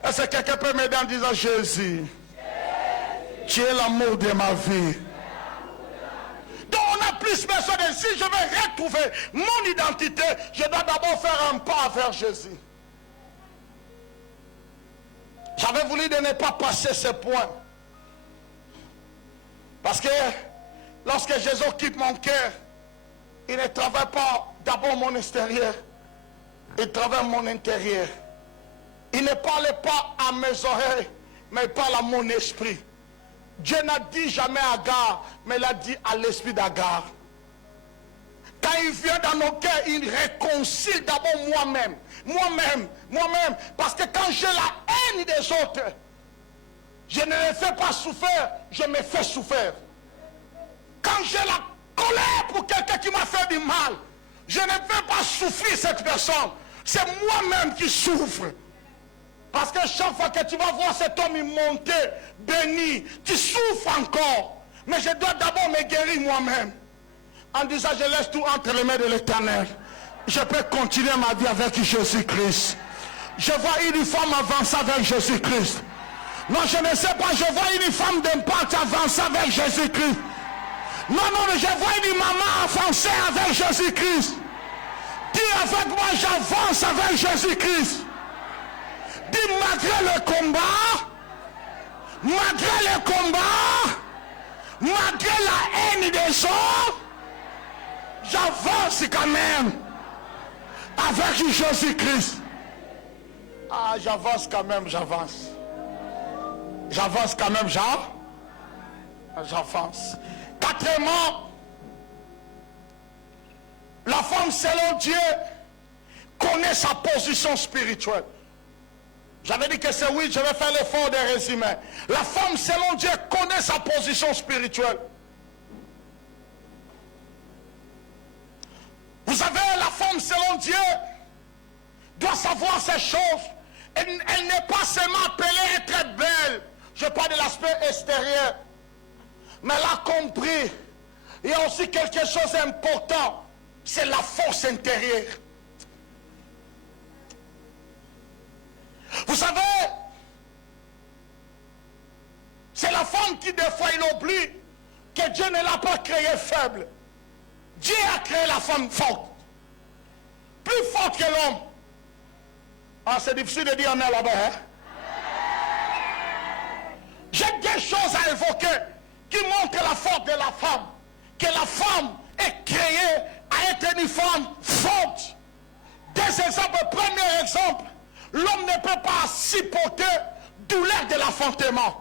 Est-ce que quelqu'un peut m'aider en disant Jésus, tu es l'amour de ma vie. Donc on a plus besoin de... Si je veux retrouver mon identité, je dois d'abord faire un pas vers Jésus. J'avais voulu de ne pas passer ce point. Parce que lorsque Jésus quitte mon cœur, il ne travaille pas d'abord mon extérieur, il travaille mon intérieur. Il ne parle pas à mes oreilles, mais il parle à mon esprit. Dieu n'a dit jamais à Agar, mais il a dit à l'esprit d'Agar. Quand il vient dans nos cœurs, il réconcilie d'abord moi-même. Moi-même. Parce que quand j'ai la haine des autres, je ne les fais pas souffrir, je me fais souffrir. Quand j'ai la colère pour quelqu'un qui m'a fait du mal, je ne fais pas souffrir cette personne. C'est moi-même qui souffre. Parce que chaque fois que tu vas voir cet homme monter, béni, tu souffres encore. Mais je dois d'abord me guérir moi-même. En disant, je laisse tout entre les mains de l'Éternel. Je peux continuer ma vie avec Jésus-Christ. Je vois une femme avancer avec Jésus-Christ. Non, je ne sais pas, je vois une femme d'impact avancer avec Jésus-Christ. Non, je vois une maman avancer avec Jésus-Christ. Dis avec moi, j'avance avec Jésus-Christ. Dis malgré le combat, malgré la haine des gens, j'avance quand même avec Jésus-Christ. Ah, j'avance quand même, j'avance. J'avance quand même, j'avance. Quatrièmement, la femme selon Dieu connaît sa position spirituelle. J'avais dit que c'est oui, je vais faire l'effort de résumer. La femme selon Dieu connaît sa position spirituelle. Vous savez, la femme selon Dieu doit savoir ces choses. Elle n'est pas seulement appelée à être belle. Je parle de l'aspect extérieur. Mais elle a compris. Il y a aussi quelque chose d'important. C'est la force intérieure. Vous savez, c'est la femme qui des fois il oublie que Dieu ne l'a pas créée faible. Dieu a créé la femme forte. Plus forte que l'homme. Ah, c'est difficile de dire amen là-bas. Hein? J'ai des choses à évoquer qui montrent la force de la femme. Que la femme est créée à être une femme forte. Des exemples. Premier exemple. L'homme ne peut pas supporter douleur de l'enfantement.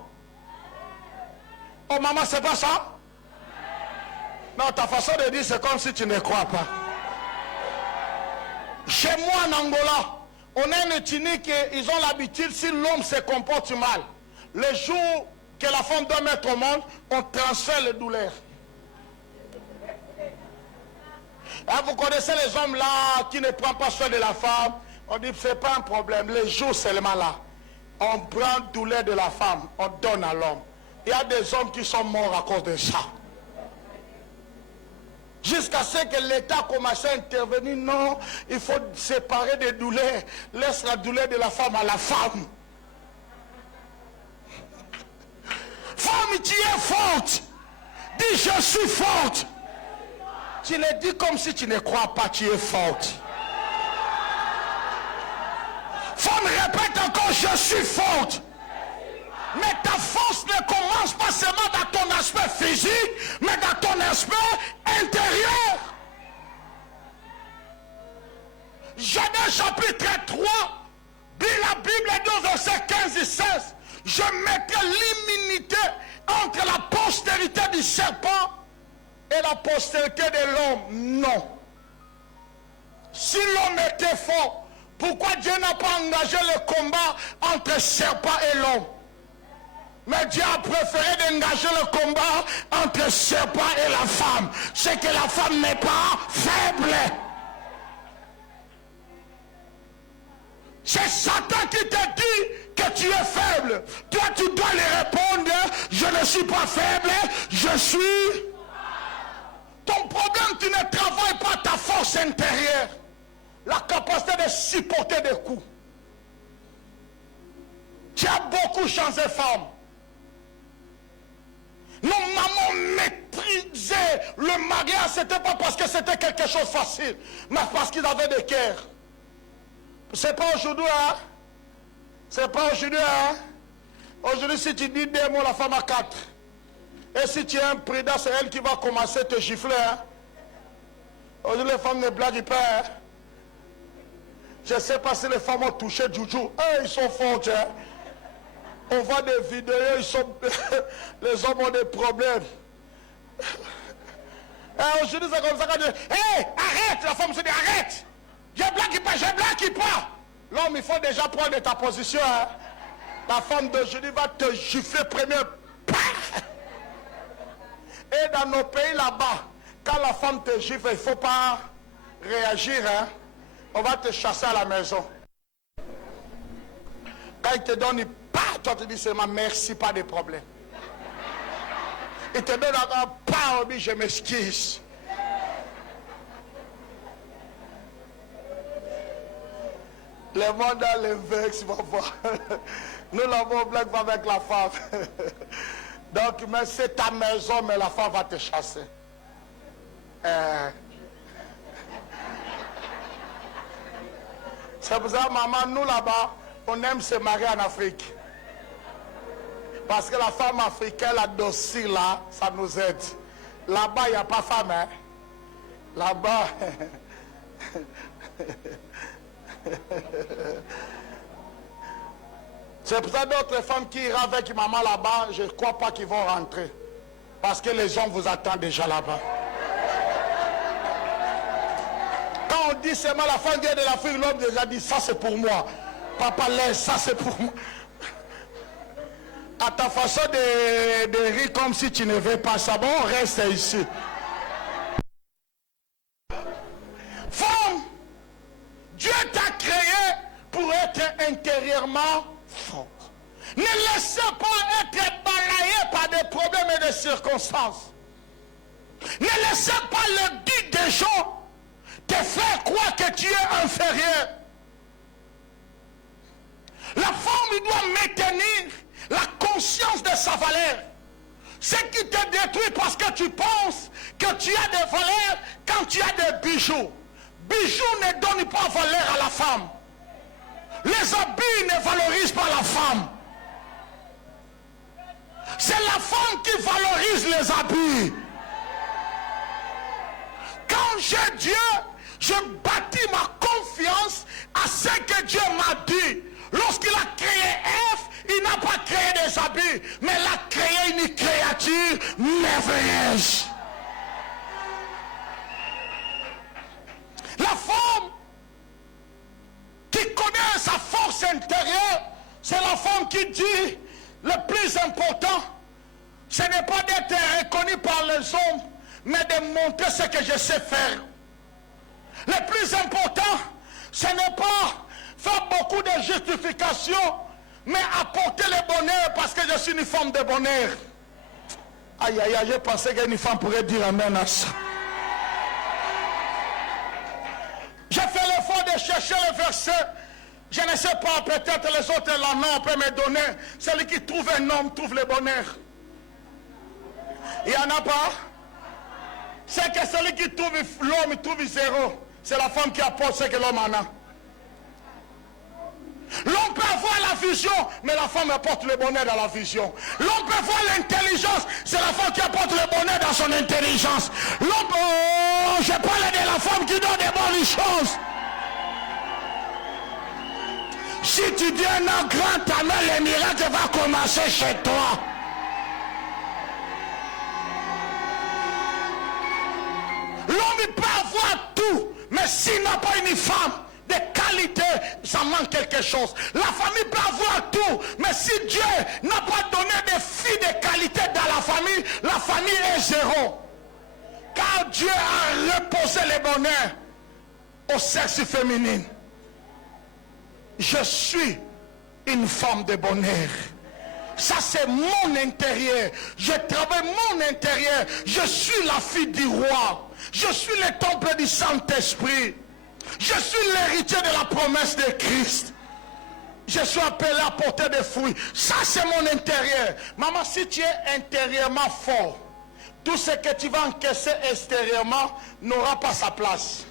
Oh maman, c'est pas ça? Non, ta façon de dire, c'est comme si tu ne crois pas. Chez moi en Angola, on a une ethnie qu'ils ont l'habitude, si l'homme se comporte mal, le jour que la femme doit mettre au monde, on transfère les douleurs. Ah, vous connaissez les hommes là qui ne prennent pas soin de la femme. On dit c'est pas un problème. Les jours seulement là. On prend douleur de la femme, on donne à l'homme. Il y a des hommes qui sont morts à cause de ça. Jusqu'à ce que l'État commence à intervenir. Non, il faut séparer des douleurs. Laisse la douleur de la femme à la femme. Femme, tu es forte. Dis je suis forte. Tu le dis comme si tu ne crois pas, tu es forte. Femme, répète encore, je suis forte. Mais ta force ne commence pas seulement dans ton aspect physique, mais dans ton aspect intérieur. Genèse chapitre 3, la Bible dit au verset 15 et 16, je mettrai l'immunité entre la postérité du serpent et la postérité de l'homme. Non. Si l'homme était fort, pourquoi Dieu n'a pas engagé le combat entre le serpent et l'homme? Mais Dieu a préféré d'engager le combat entre le serpent et la femme. C'est que la femme n'est pas faible. C'est Satan qui te dit que tu es faible. Toi, tu dois lui répondre, je ne suis pas faible, je suis... Ton problème, tu ne travailles pas ta force intérieure. La capacité de supporter des coups. Tu as beaucoup changé femme. Nos mamans maîtrisaient le mariage, ce n'était pas parce que c'était quelque chose de facile, mais parce qu'ils avaient des cœurs. C'est pas aujourd'hui, hein? C'est pas aujourd'hui, hein? Aujourd'hui, si tu dis 2 mots, la femme a 4. Et si tu es un prudent, c'est elle qui va commencer à te gifler, hein? Aujourd'hui, les femmes ne blaguent pas, hein? Je ne sais pas si les femmes ont touché Joujou. Ils sont forts, hein? On voit des vidéos, les hommes ont des problèmes. Aujourd'hui, c'est comme ça qu'on dit, arrête! La femme se dit, arrête! Je blague pas! L'homme, il faut déjà prendre ta position. Hein? La femme d'aujourd'hui va te gifler premier. Et dans nos pays là-bas, quand la femme te gifle, il ne faut pas réagir. Hein? On va te chasser à la maison. Quand il te donne, toi tu dis seulement merci, pas de problème. Il te donne encore pas, je m'excuse. Le monde a les vex, va voir. Nous l'avons blague avec la femme. Donc, mais c'est ta maison, mais la femme va te chasser. C'est pour ça, maman, nous là-bas, on aime se marier en Afrique. Parce que la femme africaine, la docile là, ça nous aide. Là-bas, il n'y a pas femme, hein. Là-bas. C'est pour ça d'autres femmes qui iront avec maman là-bas, je ne crois pas qu'ils vont rentrer. Parce que les hommes vous attendent déjà là-bas. Quand on dit seulement la femme vient de l'Afrique, l'homme déjà dit ça c'est pour moi. Papa laisse, ça c'est pour moi. À ta façon de rire comme si tu ne veux pas ça, bon, reste ici. Femme, Dieu t'a créé pour être intérieurement forte. Ne laissez pas être balayé par des problèmes et des circonstances. Ne laissez pas le dit des gens te faire croire que tu es inférieur. La femme doit maintenir la conscience de sa valeur. Ce qui te détruit parce que tu penses que tu as des valeurs quand tu as des bijoux. Bijoux ne donnent pas valeur à la femme. Les habits ne valorisent pas la femme. C'est la femme qui valorise les habits. Quand j'ai Dieu, je bâtis ma confiance à ce que Dieu m'a dit. Lorsqu'il a créé Ève, il n'a pas créé des habits, mais il a créé une créature merveilleuse. La femme qui connaît sa force intérieure, c'est la femme qui dit le plus important, ce n'est pas d'être reconnu par les hommes, mais de montrer ce que je sais faire. Le plus important, ce n'est pas faire beaucoup de justifications, mais apporter le bonheur parce que je suis une femme de bonheur. Aïe, aïe, aïe, je pensais qu'une femme pourrait dire amen à ça. J'ai fait l'effort de chercher le verset. Je ne sais pas, peut-être les autres là, non, on peut me donner. Celui qui trouve un homme trouve le bonheur. Il n'y en a pas. C'est que celui qui trouve l'homme, il trouve zéro. C'est la femme qui apporte ce que l'homme en a. L'homme peut avoir la vision, mais la femme apporte le bonheur dans la vision. L'homme peut avoir l'intelligence, c'est la femme qui apporte le bonheur dans son intelligence. L'homme, je parle de la femme qui donne des bonnes choses. Si tu dis un an grand, ta mère, le miracle va commencer chez toi. L'homme peut avoir tout, mais s'il n'a pas une femme de qualité, ça manque quelque chose. La famille peut avoir tout, mais si Dieu n'a pas donné des filles de qualité dans la famille est zéro. Car Dieu a reposé le bonheur au sexe féminin. Je suis une femme de bonheur. Ça c'est mon intérieur. Je travaille mon intérieur. Je suis la fille du roi. Je suis le temple du Saint-Esprit. Je suis l'héritier de la promesse de Christ. Je suis appelé à porter des fruits. Ça c'est mon intérieur. Maman, si tu es intérieurement fort, tout ce que tu vas encaisser extérieurement n'aura pas sa place.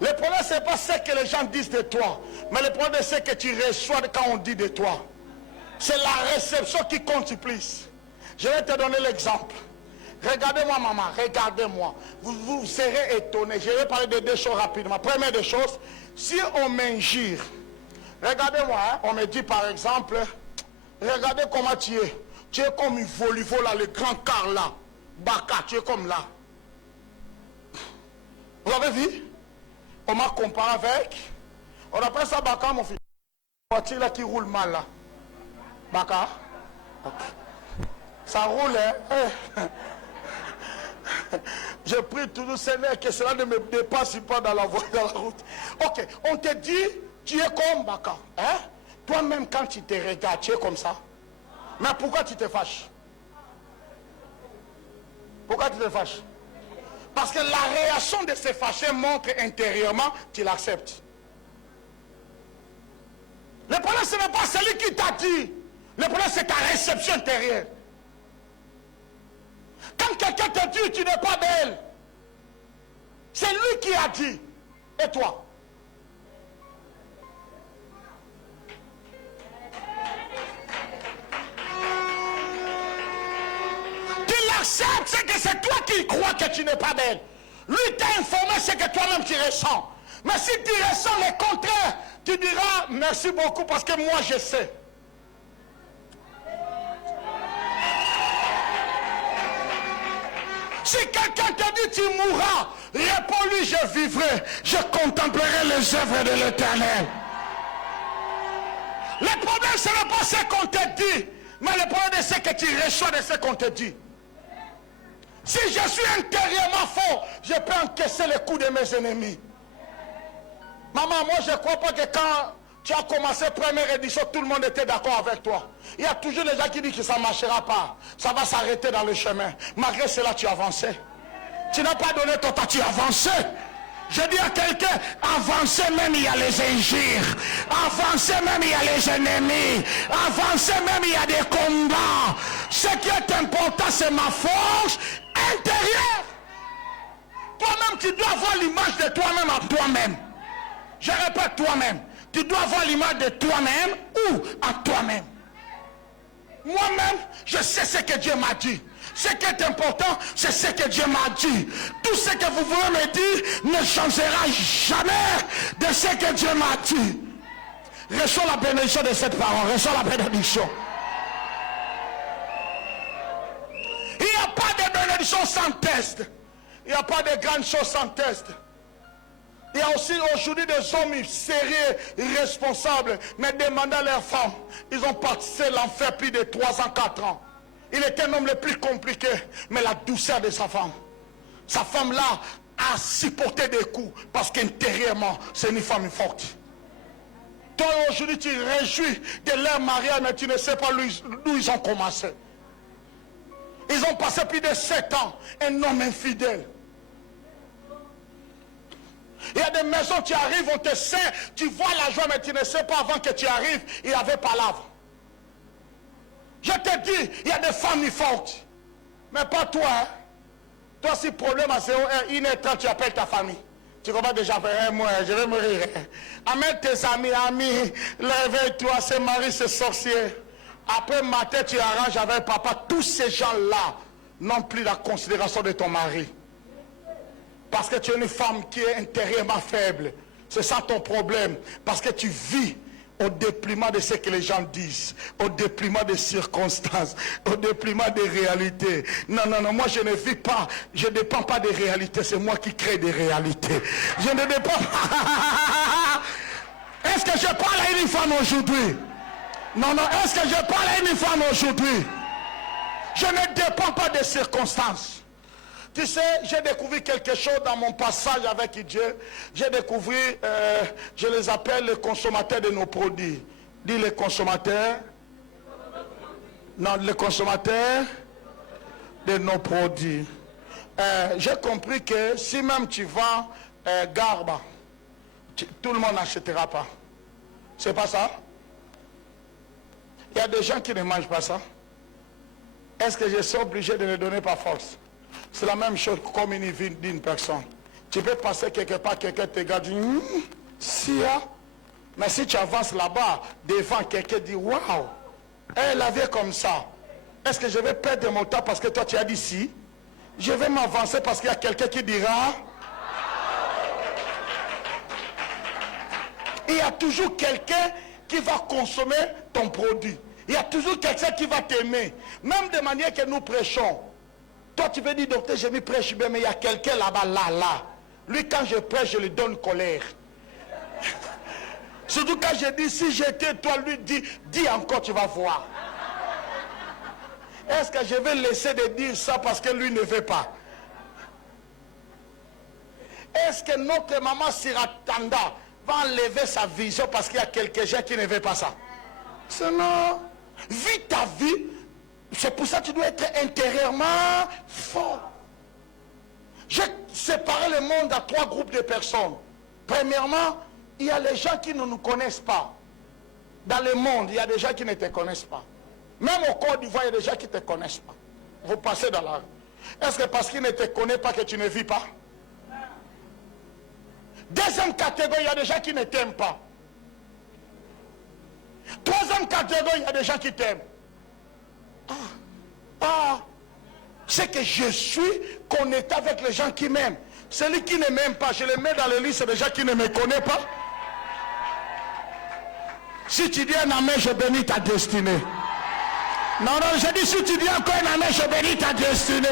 Le problème ce n'est pas ce que les gens disent de toi, mais le problème c'est ce que tu reçois quand on dit de toi. C'est la réception qui compte plus. Je vais te donner l'exemple. Regardez-moi maman, regardez-moi. Vous serez étonné. Je vais parler de deux choses rapidement. Première des choses, si on m'injure, regardez-moi, hein, on me dit par exemple, regardez comment tu es. Tu es comme une volivo là, le grand car là. Baka, tu es comme là. Vous avez vu? On m'a comparé avec, on appelle ça Baka mon fils. Une voiture là qui roule mal là. Baka. Okay. Ça roule, hein? Je prie toujours Seigneur que cela ne me dépasse pas dans la route. Ok, on te dit, tu es comme Baka. Hein? Toi-même quand tu te regardes, tu es comme ça. Mais pourquoi tu te fâches? Pourquoi tu te fâches? Parce que la réaction de se fâcher montre intérieurement, tu l'acceptes. Le problème ce n'est pas celui qui t'a dit. Le problème c'est ta réception intérieure. Quand quelqu'un te dit tu n'es pas belle, c'est lui qui a dit. Et toi? Tu l'acceptes, c'est que c'est toi qui crois que tu n'es pas belle. Lui t'a informé, c'est que toi-même tu ressens. Mais si tu ressens le contraire, tu diras merci beaucoup parce que moi je sais. Si quelqu'un te dit tu mourras, réponds-lui je vivrai, je contemplerai les œuvres de l'Éternel. Le problème ce n'est pas ce qu'on te dit, mais le problème c'est que tu reçois de ce qu'on te dit. Si je suis intérieurement fort, je peux encaisser les coups de mes ennemis. Maman, moi je ne crois pas que quand tu as commencé première édition, tout le monde était d'accord avec toi. Il y a toujours des gens qui disent que ça ne marchera pas. Ça va s'arrêter dans le chemin. Malgré cela, tu avançais. Tu n'as pas donné ton temps, tu avançais. Je dis à quelqu'un, avancez même, il y a les injures. Avancez même, il y a les ennemis. Avancez même, il y a des combats. Ce qui est important, c'est ma force intérieure. Toi-même, tu dois avoir l'image de toi-même à toi-même. Je répète, toi-même. Tu dois avoir l'image de toi-même ou à toi-même. Moi-même, je sais ce que Dieu m'a dit. Ce qui est important, c'est ce que Dieu m'a dit. Tout ce que vous voulez me dire ne changera jamais de ce que Dieu m'a dit. Reçois la bénédiction de cette parole. Reçois la bénédiction. Il n'y a pas de bénédiction sans test. Il n'y a pas de grande chose sans test. Il y a aussi aujourd'hui des hommes sérieux, irresponsables, mais demandant à leurs femmes. Ils ont participé l'enfer plus de 3 ans, 4 ans. Il était un homme le plus compliqué, mais la douceur de sa femme. Sa femme là à supporter des coups parce qu'intérieurement, c'est une femme forte. Toi aujourd'hui, tu réjouis de leur mariage, mais tu ne sais pas d'où ils ont commencé. Ils ont passé plus de 7 ans, un homme infidèle. Il y a des maisons, tu arrives, on te sert, tu vois la joie, mais tu ne sais pas avant que tu arrives, il y avait palabre. Je te dis, il y a des familles fortes. Mais pas toi. Hein? Toi, si problème à 1h30, tu appelles ta famille. Tu comprends déjà, moi, je vais mourir. Amène tes amis, lève-toi, c'est mari, c'est sorcier. Après matin, tu arranges avec papa. Tous ces gens-là n'ont plus la considération de ton mari. Parce que tu es une femme qui est intérieurement faible. C'est ça ton problème. Parce que tu vis au détriment de ce que les gens disent, au détriment des circonstances, au détriment des réalités. Non, non, non, moi je ne vis pas, je ne dépends pas des réalités, c'est moi qui crée des réalités. Je ne dépends pas. Est-ce que je parle à une femme aujourd'hui? Non, non, est-ce que je parle à une femme aujourd'hui? Je ne dépends pas des circonstances. Tu sais, j'ai découvert quelque chose dans mon passage avec Dieu. J'ai découvert, je les appelle les consommateurs de nos produits. Dis les consommateurs. Non, les consommateurs de nos produits. J'ai compris que si même tu vends Garba, tout le monde n'achètera pas. C'est pas ça? Il y a des gens qui ne mangent pas ça. Est-ce que je suis obligé de le donner par force? C'est la même chose comme une vie d'une personne. Tu peux passer quelque part, quelqu'un te regarde, si, hein? Mais si tu avances là-bas, devant quelqu'un dit, waouh, elle avait comme ça. Est-ce que je vais perdre mon temps parce que toi tu as dit si? Je vais m'avancer parce qu'il y a quelqu'un qui dira. Il y a toujours quelqu'un qui va consommer ton produit. Il y a toujours quelqu'un qui va t'aimer. Même de manière que nous prêchons. Toi, tu veux dire, docteur, je me prêche bien, mais il y a quelqu'un là-bas, là. Lui, quand je prêche, je lui donne colère. Surtout quand je dis, si j'étais toi, lui dit, dis encore, tu vas voir. Est-ce que je vais laisser de dire ça parce que lui ne veut pas? Est-ce que notre maman Siratanda va enlever sa vision parce qu'il y a quelqu'un qui ne veut pas ça? Sinon, vis ta vie. C'est pour ça que tu dois être intérieurement fort. J'ai séparé le monde à 3 groupes de personnes. Premièrement, il y a les gens qui ne nous connaissent pas. Dans le monde, il y a des gens qui ne te connaissent pas. Même au Côte d'Ivoire, il y a des gens qui ne te connaissent pas. Vous passez dans la rue. Est-ce que parce qu'ils ne te connaissent pas que tu ne vis pas? Deuxième catégorie, il y a des gens qui ne t'aiment pas. Troisième catégorie, il y a des gens qui t'aiment. C'est que je suis connecté avec les gens qui m'aiment. Celui qui ne m'aime pas, je le mets dans le lit, c'est des gens qui ne me connaissent pas. Si tu dis un amen, je bénis ta destinée. Non, non, je dis si tu dis encore un amen, je bénis ta destinée.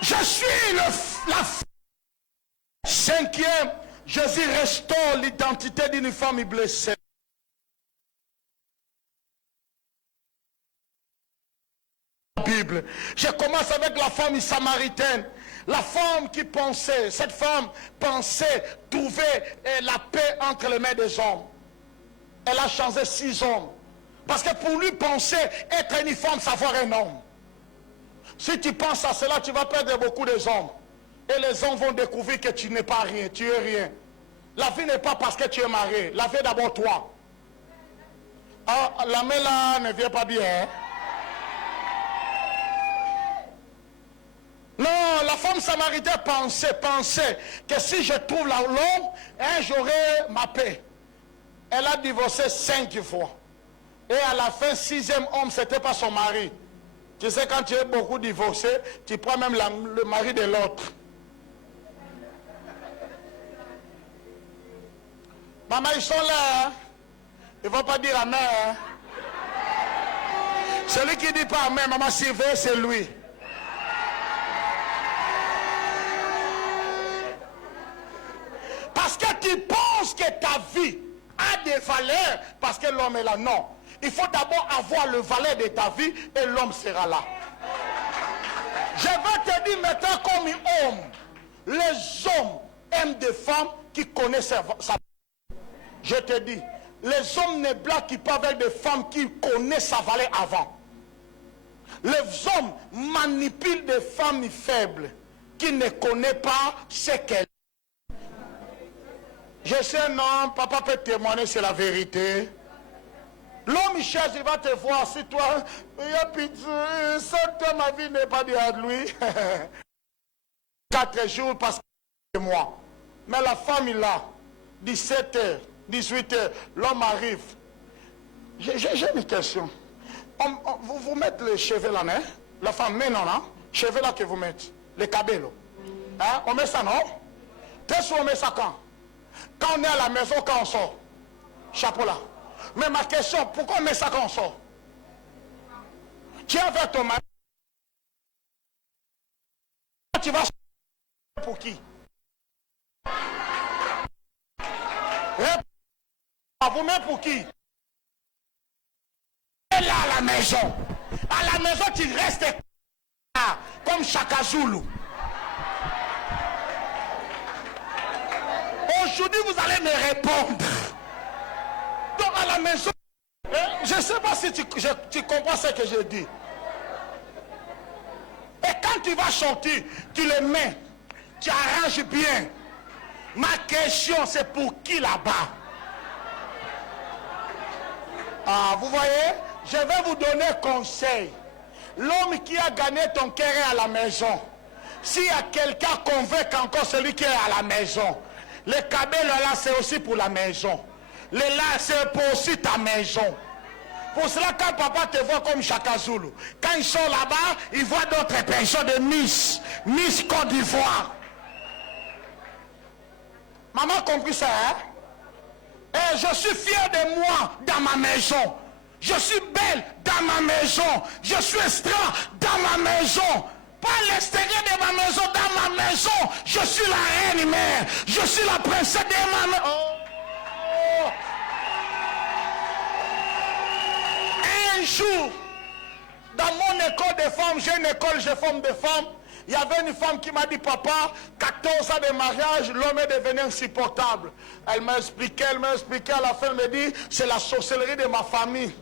Je suis la cinquième. Jésus restaure l'identité d'une femme blessée. Bible. Je commence avec la femme samaritaine. La femme qui pensait, cette femme pensait trouver la paix entre les mains des hommes. Elle a changé 6 hommes. Parce que pour lui penser être une femme, savoir un homme. Si tu penses à cela, tu vas perdre beaucoup de hommes. Et les hommes vont découvrir que tu n'es pas rien, tu es rien. La vie n'est pas parce que tu es marié. La vie est d'abord toi. Ah, la main là ne vient pas bien. Hein? Non, la femme samaritaine pensait que si je trouve l'homme, j'aurai ma paix. Elle a divorcé 5 fois. Et à la fin, 6e homme, ce n'était pas son mari. Tu sais, quand tu es beaucoup divorcé, tu prends même le mari de l'autre. Maman, ils sont là. Hein? Ils ne vont pas dire amen. Hein? Celui qui ne dit pas amen, maman, s'il veut, c'est lui. Parce que tu penses que ta vie a des valeurs parce que l'homme est là. Non. Il faut d'abord avoir le valeur de ta vie et l'homme sera là. Je veux te dis maintenant comme homme, les hommes aiment des femmes qui connaissent sa... Je te dis, les hommes ne blaguent pas avec des femmes qui connaissent sa valeur avant. Les hommes manipulent des femmes faibles qui ne connaissent pas ce qu'elles... Je sais, non, papa peut témoigner, c'est la vérité. L'homme cherche, il va te voir, si toi, il y a pitié, sans toi, ma vie n'est pas derrière lui. 4 jours parce que c'est moi. Mais la femme est là, 17h, 18h, l'homme arrive. J'ai une question. Vous mettez les cheveux là, hein? La femme met non, hein? Cheveux là que vous mettez, les cabellos. Hein? On met ça, non? Très souvent, on met ça quand? Quand on est à la maison, quand on sort. Chapeau là. Mais ma question, pourquoi on met ça quand on sort? Tu es avec ton mari. Tu vas pour qui? Vous mettez pour qui? Et là à la maison. À la maison, tu restes là, comme Chaka Zulu. Aujourd'hui, vous allez me répondre. Donc à la maison, je ne sais pas si tu comprends ce que je dis. Et quand tu vas sortir, tu les mets, tu arranges bien. Ma question, c'est pour qui là-bas? Ah, vous voyez, je vais vous donner un conseil. L'homme qui a gagné ton cœur est à la maison. S'il y a quelqu'un convainc encore celui qui est à la maison, les cabelles là, c'est aussi pour la maison. Les là, c'est pour aussi ta maison. Pour cela, quand papa te voit comme Chaka Zulu, quand ils sont là-bas, ils voient d'autres personnes de Miss Côte d'Ivoire. Maman a compris ça, hein? Et je suis fier de moi dans ma maison. Je suis belle dans ma maison. Je suis extra dans ma maison. Pas à l'extérieur de ma maison, dans ma maison. Je suis la reine mère. Je suis la princesse de ma maison. Oh. Un jour, dans mon école de femmes, j'ai une école, je forme des femmes. Il y avait une femme qui m'a dit, papa, 14 ans de mariage, l'homme est devenu insupportable. Elle m'a expliqué, à la fin, elle me dit, c'est la sorcellerie de ma famille.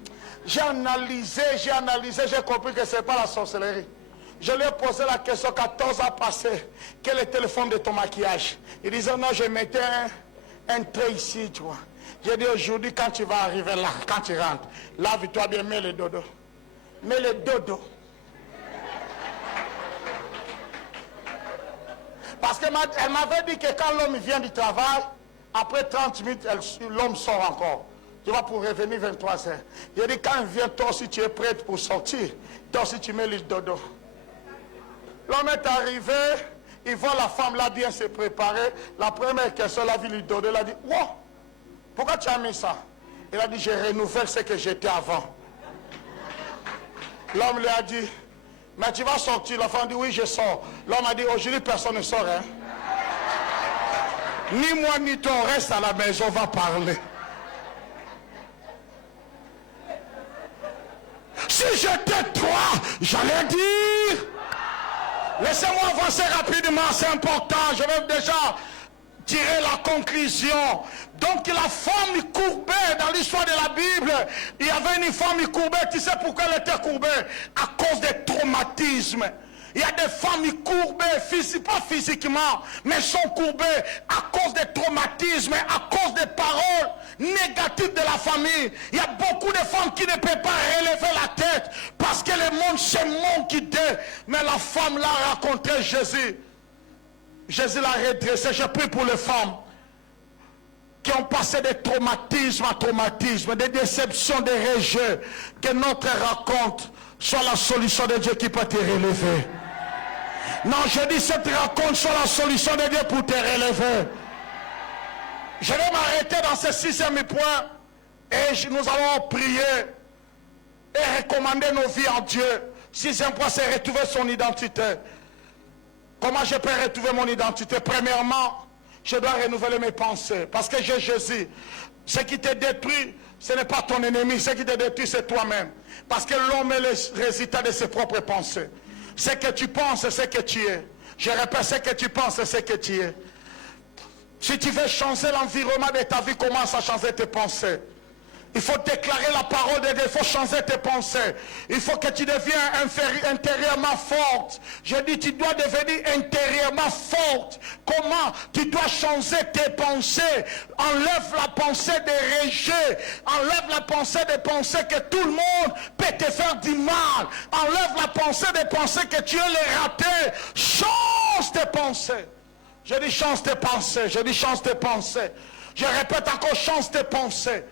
J'ai analysé, j'ai compris que ce n'est pas la sorcellerie. Je lui ai posé la question, 14 ans passés, quel était le fond de ton maquillage? Il disait, non, je mettais un trait ici, tu vois. J'ai dit, aujourd'hui, quand tu vas arriver là, quand tu rentres, lave-toi bien, mets le dodo. Mets le dodo. Parce qu'elle m'avait dit que quand l'homme vient du travail, après 30 minutes, l'homme sort encore. Tu vas pour revenir 23 heures. Il dit, quand il vient, toi aussi tu es prête pour sortir. Toi aussi tu mets le dodo. L'homme est arrivé, il voit la femme là bien se préparer. La première question, elle a vu le dodo, elle a dit, wow, pourquoi tu as mis ça? Il a dit, je renouvelle ce que j'étais avant. L'homme lui a dit, mais tu vas sortir. La femme dit, oui, je sors. L'homme a dit, aujourd'hui, personne ne sort. Hein? Ni moi, ni toi, on reste à la maison, on va parler. Si j'étais toi, j'allais dire. Laissez-moi avancer rapidement, c'est important. Je vais déjà tirer la conclusion. Donc la femme courbée, dans l'histoire de la Bible, il y avait une femme courbée. Tu sais pourquoi elle était courbée? À cause des traumatismes. Il y a des femmes courbées, pas physiquement, mais sont courbées à cause des traumatismes, à cause des paroles négatives de la famille. Il y a beaucoup de femmes qui ne peuvent pas relever la tête parce que le monde, c'est le monde qui dit. Mais la femme l'a raconté Jésus. Jésus l'a redressé. Je prie pour les femmes qui ont passé des traumatismes à traumatisme, des déceptions, des rejets. Que notre raconte soit la solution de Dieu qui peut te relever. Non, je dis cette raconte soit la solution de Dieu pour te relever. Je vais m'arrêter dans ce 6e point et nous allons prier et recommander nos vies en Dieu. 6e point, c'est retrouver son identité. Comment je peux retrouver mon identité? Premièrement, je dois renouveler mes pensées parce que j'ai Jésus. Ce qui te détruit, ce n'est pas ton ennemi. Ce qui te détruit, c'est toi-même. Parce que l'homme est le résultat de ses propres pensées. Ce que tu penses, c'est ce que tu es. Je répète, ce que tu penses, c'est ce que tu es. Si tu veux changer l'environnement de ta vie, commence à changer tes pensées. Il faut déclarer la parole de Dieu, il faut changer tes pensées. Il faut que tu deviennes intérieurement forte. Je dis, tu dois devenir intérieurement forte. Comment? Tu dois changer tes pensées. Enlève la pensée de rejet. Enlève la pensée de penser que tout le monde peut te faire du mal. Enlève la pensée de penser que tu es le raté. Change tes pensées. Je dis, change tes pensées. Je dis, change tes pensées. Je répète encore, change tes pensées.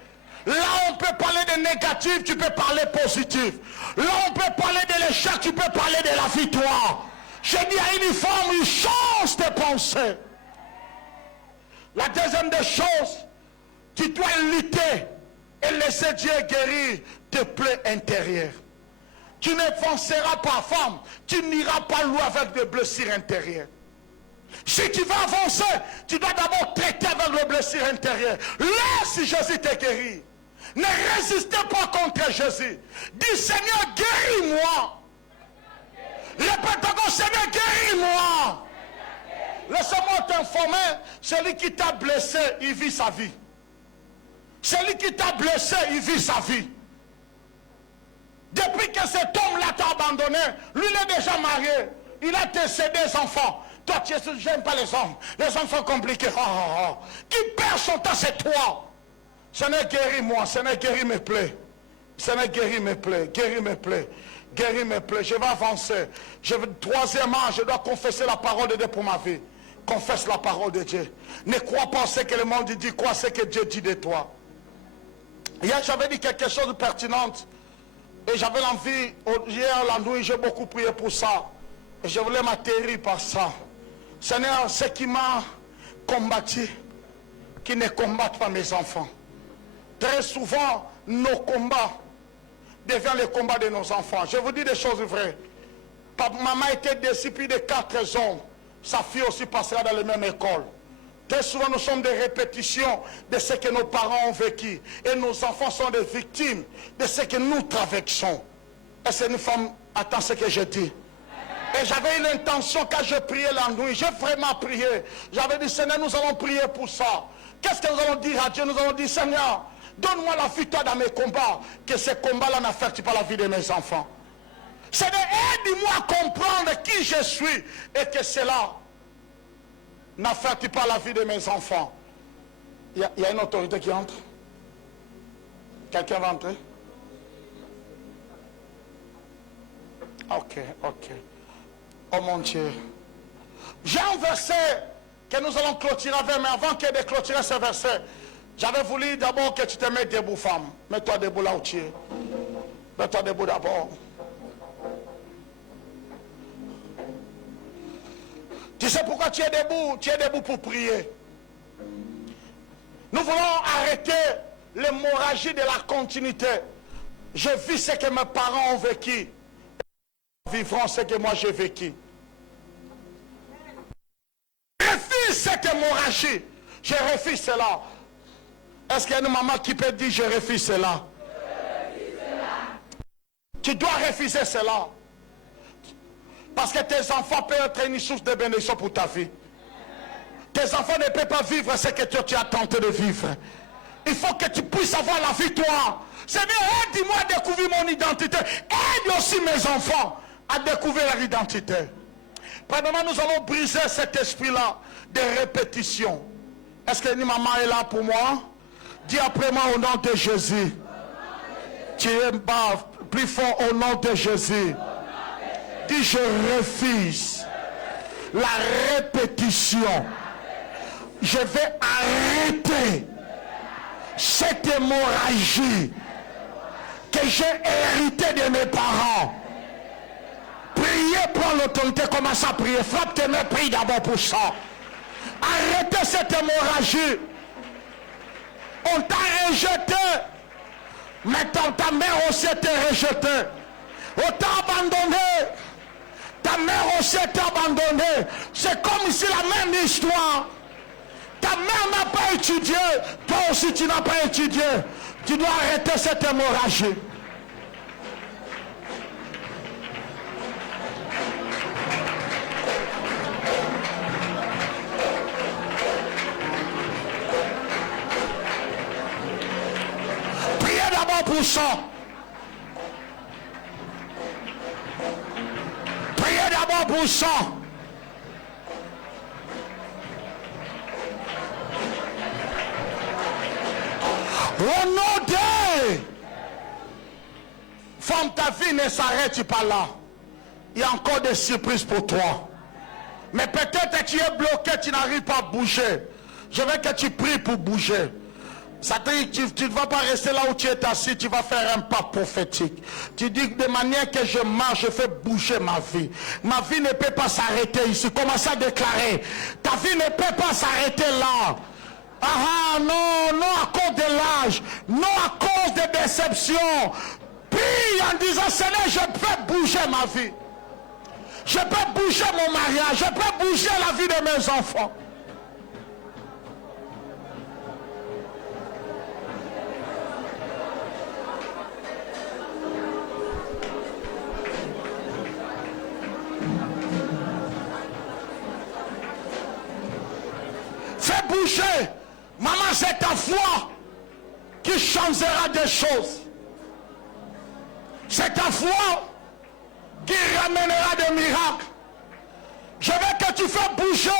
Là on peut parler de négatif, tu peux parler positif. Là on peut parler de l'échec, tu peux parler de la victoire. Je dis à Uniforme, il change tes pensées. La deuxième des choses, tu dois lutter et laisser Dieu guérir tes plaies intérieures. Tu ne fonceras pas, femme, tu n'iras pas loin avec des blessures intérieures. Si tu veux avancer, tu dois d'abord traiter avec les blessures intérieures. Laisse Jésus te guérir. Ne résistez pas contre Jésus. Dis, Seigneur, guéris-moi. Répète encore, Seigneur, guéris-moi. Laisse-moi t'informer, celui qui t'a blessé, il vit sa vie. Celui qui t'a blessé, il vit sa vie. Depuis que cet homme-là t'a abandonné, lui il est déjà marié. Il a décédé des enfants. Toi, tu n'aimes pas les hommes. Les hommes sont compliqués. Qui perd son temps, c'est toi. Seigneur, guéris-moi. Seigneur, guéris mes plaies. Seigneur, guéris mes plaies. Guéris mes plaies. Guéris mes plaies. Je vais avancer. Troisièmement, je dois confesser la parole de Dieu pour ma vie. Confesse la parole de Dieu. Ne crois pas ce que le monde dit. Crois ce que Dieu dit de toi. Hier, j'avais dit quelque chose de pertinent. Et j'avais l'envie, hier la nuit, j'ai beaucoup prié pour ça. Et je voulais m'atterrir par ça. Seigneur, ce qui m'a combattu, qui ne combattent pas mes enfants. Très souvent, nos combats deviennent les combats de nos enfants. Je vous dis des choses vraies. Maman était décédée plus de 4 ans. Sa fille aussi passera dans la même école. Très souvent, nous sommes des répétitions de ce que nos parents ont vécu. Et nos enfants sont des victimes de ce que nous traversons. Est-ce que nous femmes attendent ce que je dis? Et j'avais une intention quand je priais la nuit. J'ai vraiment prié. J'avais dit, Seigneur, nous allons prier pour ça. Qu'est-ce que nous allons dire à Dieu? Nous allons dire, Seigneur, donne-moi la victoire dans mes combats. Que ces combats-là n'affectent pas la vie de mes enfants. Seigneur, aide-moi à comprendre qui je suis. Et que cela n'affecte pas la vie de mes enfants. Il y a une autorité qui entre. Quelqu'un va entrer? Ok. Oh mon Dieu. J'ai un verset que nous allons clôturer avec, mais avant de clôturer ce verset, j'avais voulu d'abord que tu te mettes debout, femme. Mets-toi debout là où tu es. Mets-toi debout d'abord. Tu sais pourquoi tu es debout? Tu es debout pour prier. Nous voulons arrêter l'hémorragie de la continuité. Je vis ce que mes parents ont vécu. Vivront ce que moi j'ai vécu. Je refuse cette hémorragie. Je refuse cela. Est-ce qu'il y a une maman qui peut dire je refuse cela? Tu dois refuser cela. Parce que tes enfants peuvent être une source de bénédiction pour ta vie. Tes enfants ne peuvent pas vivre ce que toi tu as tenté de vivre. Il faut que tu puisses avoir la victoire. Seigneur, aide-moi à découvrir mon identité. Aide aussi mes enfants à découvrir leur identité. Pendant nous allons briser cet esprit-là de répétition. Est-ce que une maman est là pour moi? Dis après moi au nom de Jésus. Tu es bas, plus fort au nom de Jésus. Dis je refuse la répétition. Je vais arrêter cette hémorragie que j'ai héritée de mes parents. Priez pour l'autorité, commence à prier. Frappe tes mains, prie d'abord pour ça. Arrêtez cette hémorragie. On t'a rejeté. Maintenant ta mère aussi été rejetée. On t'a abandonné. Ta mère aussi été abandonnée. C'est comme ici la même histoire. Ta mère n'a pas étudié. Toi aussi tu n'as pas étudié. Tu dois arrêter cette hémorragie. pour son. Priez d'abord pour son. Au nom de... Femme, ta vie ne s'arrête pas là. Il y a encore des surprises pour toi. Mais peut-être que tu es bloqué, tu n'arrives pas à bouger. Je veux que tu pries pour bouger. Ça te dit, tu ne vas pas rester là où tu es assis, tu vas faire un pas prophétique. Tu dis de manière que je marche, je fais bouger ma vie. Ma vie ne peut pas s'arrêter ici. Commence à déclarer. Ta vie ne peut pas s'arrêter là. Ah non, non à cause de l'âge, non à cause des déceptions. Prie en disant, Seigneur, je peux bouger ma vie. Je peux bouger mon mariage, je peux bouger la vie de mes enfants. Fais bouger. Maman, c'est ta foi qui changera des choses. C'est ta foi qui ramènera des miracles. Je veux que tu fasses bouger.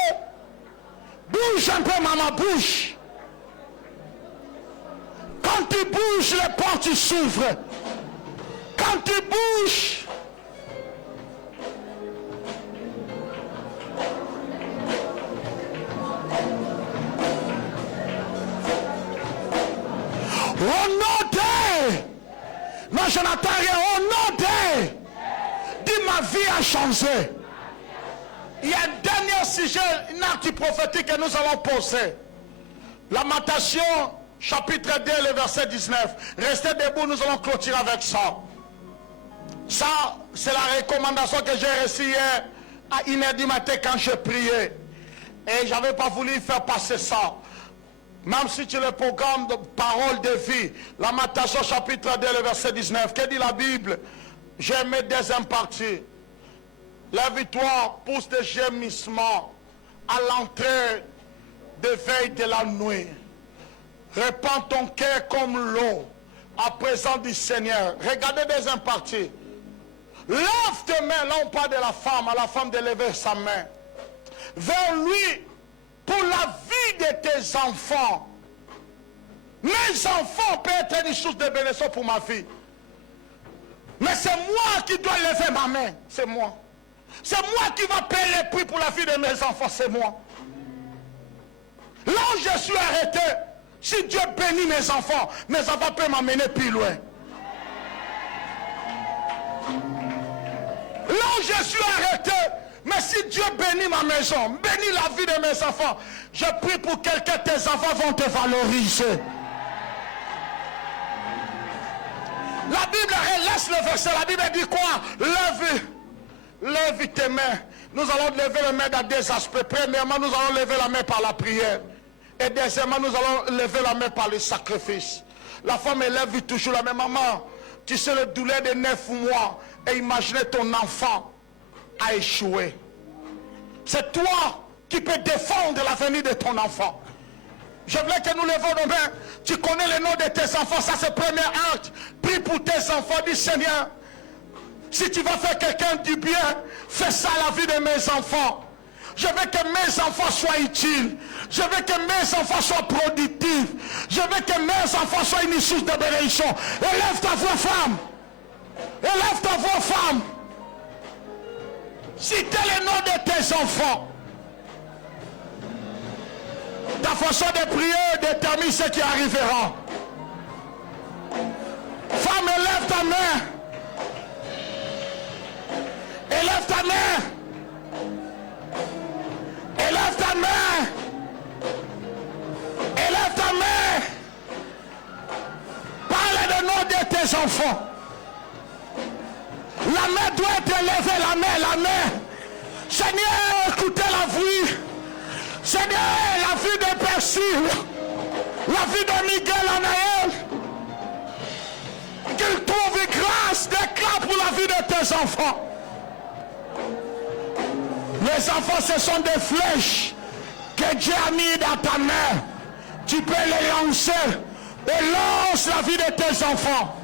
Bouge un peu, maman, bouge. Quand tu bouges, les portes s'ouvrent. Quand tu bouges, au nom de... Non, je n'entends rien. Au nom de... Dis, ma vie a changé. Il y a un dernier sujet, un acte prophétique que nous allons poser. Lamentation, chapitre 2, le verset 19. Restez debout, nous allons clôturer avec ça. Ça, c'est la recommandation que j'ai reçue hier à 1h du matin quand je priais. Et je n'avais pas voulu faire passer ça. Même si tu le programme de parole de vie, Lamentation chapitre 2, le verset 19, que dit la Bible? J'ai mis deuxième partie. La victoire pousse des gémissements à l'entrée des veilles de la nuit. Répands ton cœur comme l'eau à présent du Seigneur. Regardez deuxième partie. Lève tes mains, là on parle de la femme, à la femme de lever sa main vers lui. Pour la vie de tes enfants. Mes enfants peuvent être une source de bénédiction pour ma vie. Mais c'est moi qui dois lever ma main. C'est moi. C'est moi qui va payer les prix pour la vie de mes enfants. C'est moi. Là où je suis arrêté, si Dieu bénit mes enfants peuvent m'amener plus loin. Là où je suis arrêté, mais si Dieu bénit ma maison, bénit la vie de mes enfants, je prie pour quelqu'un, tes enfants vont te valoriser. La Bible laisse le verset, la Bible dit quoi? Lève tes mains. Nous allons lever les mains dans deux aspects. Premièrement, nous allons lever la main par la prière. Et deuxièmement, nous allons lever la main par le sacrifice. La femme élève toujours la même maman. Tu sais le douleur de 9 mois. Et imaginez ton enfant a échoué. C'est toi qui peux défendre l'avenir de ton enfant. Je voulais que nous levons nos mains. Tu connais le nom de tes enfants. Ça c'est le premier acte. Prie pour tes enfants. Dis Seigneur, si tu vas faire quelqu'un du bien, fais ça à la vie de mes enfants. Je veux que mes enfants soient utiles. Je veux que mes enfants soient productifs. Je veux que mes enfants soient une source de bénédiction. Élève ta voix, femme. Élève ta voix, femme. Citez le nom de tes enfants. Ta façon de prier détermine ce qui arrivera. Femme, élève ta main. Élève ta main. Élève ta main. Élève ta main. Parle le nom de tes enfants. La main doit être élevée, la main. Seigneur, écoutez la vie. Seigneur, la vie de Persil, la vie de Miguel Anaël. Qu'il trouve grâce, d'éclat pour la vie de tes enfants. Les enfants, ce sont des flèches que Dieu a mis dans ta main. Tu peux les lancer et lance la vie de tes enfants.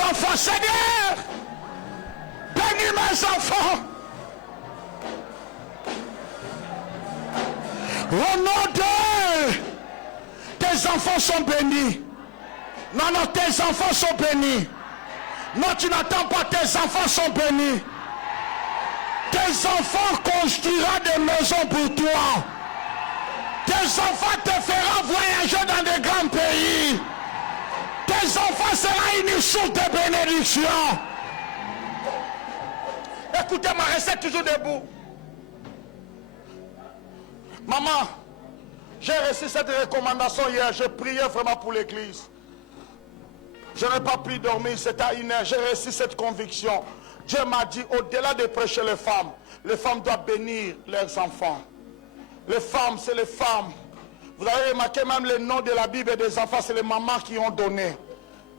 enfants, Seigneur. Bénis mes enfants. Au nom de tes enfants sont bénis. Non, non, tes enfants sont bénis. Non, tu n'attends pas, tes enfants sont bénis. Tes enfants construiront des maisons pour toi. Tes enfants te feront voyager dans de grands pays. Tes enfants seront une source de bénédiction. Écoutez-moi, restez toujours debout. Maman, j'ai reçu cette recommandation hier. J'ai prié vraiment pour l'église. Je n'ai pas pu dormir, c'était à 1h. J'ai reçu cette conviction. Dieu m'a dit, au-delà de prêcher les femmes doivent bénir leurs enfants. Les femmes, c'est les femmes. Vous avez remarqué même le nom de la Bible et des enfants, c'est les mamans qui ont donné.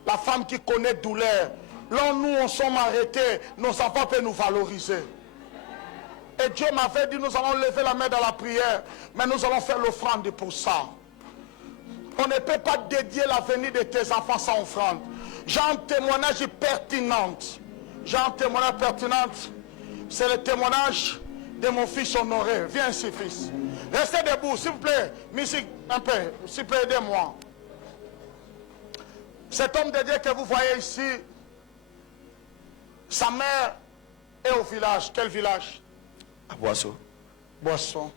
La femme qui connaît douleur. Là, nous, on sommes arrêtés, nos enfants peuvent nous valoriser. Et Dieu m'avait dit, nous allons lever la main dans la prière, mais nous allons faire l'offrande pour ça. On ne peut pas dédier l'avenir de tes enfants sans offrande. J'ai un témoignage pertinent. J'ai un témoignage pertinent. C'est le témoignage de mon fils Honoré. Viens ici, fils. Restez debout, s'il vous plaît. Musique, un peu. S'il vous plaît, aidez-moi. Cet homme de Dieu que vous voyez ici, sa mère est au village. Quel village? À Boisseau. Boisson.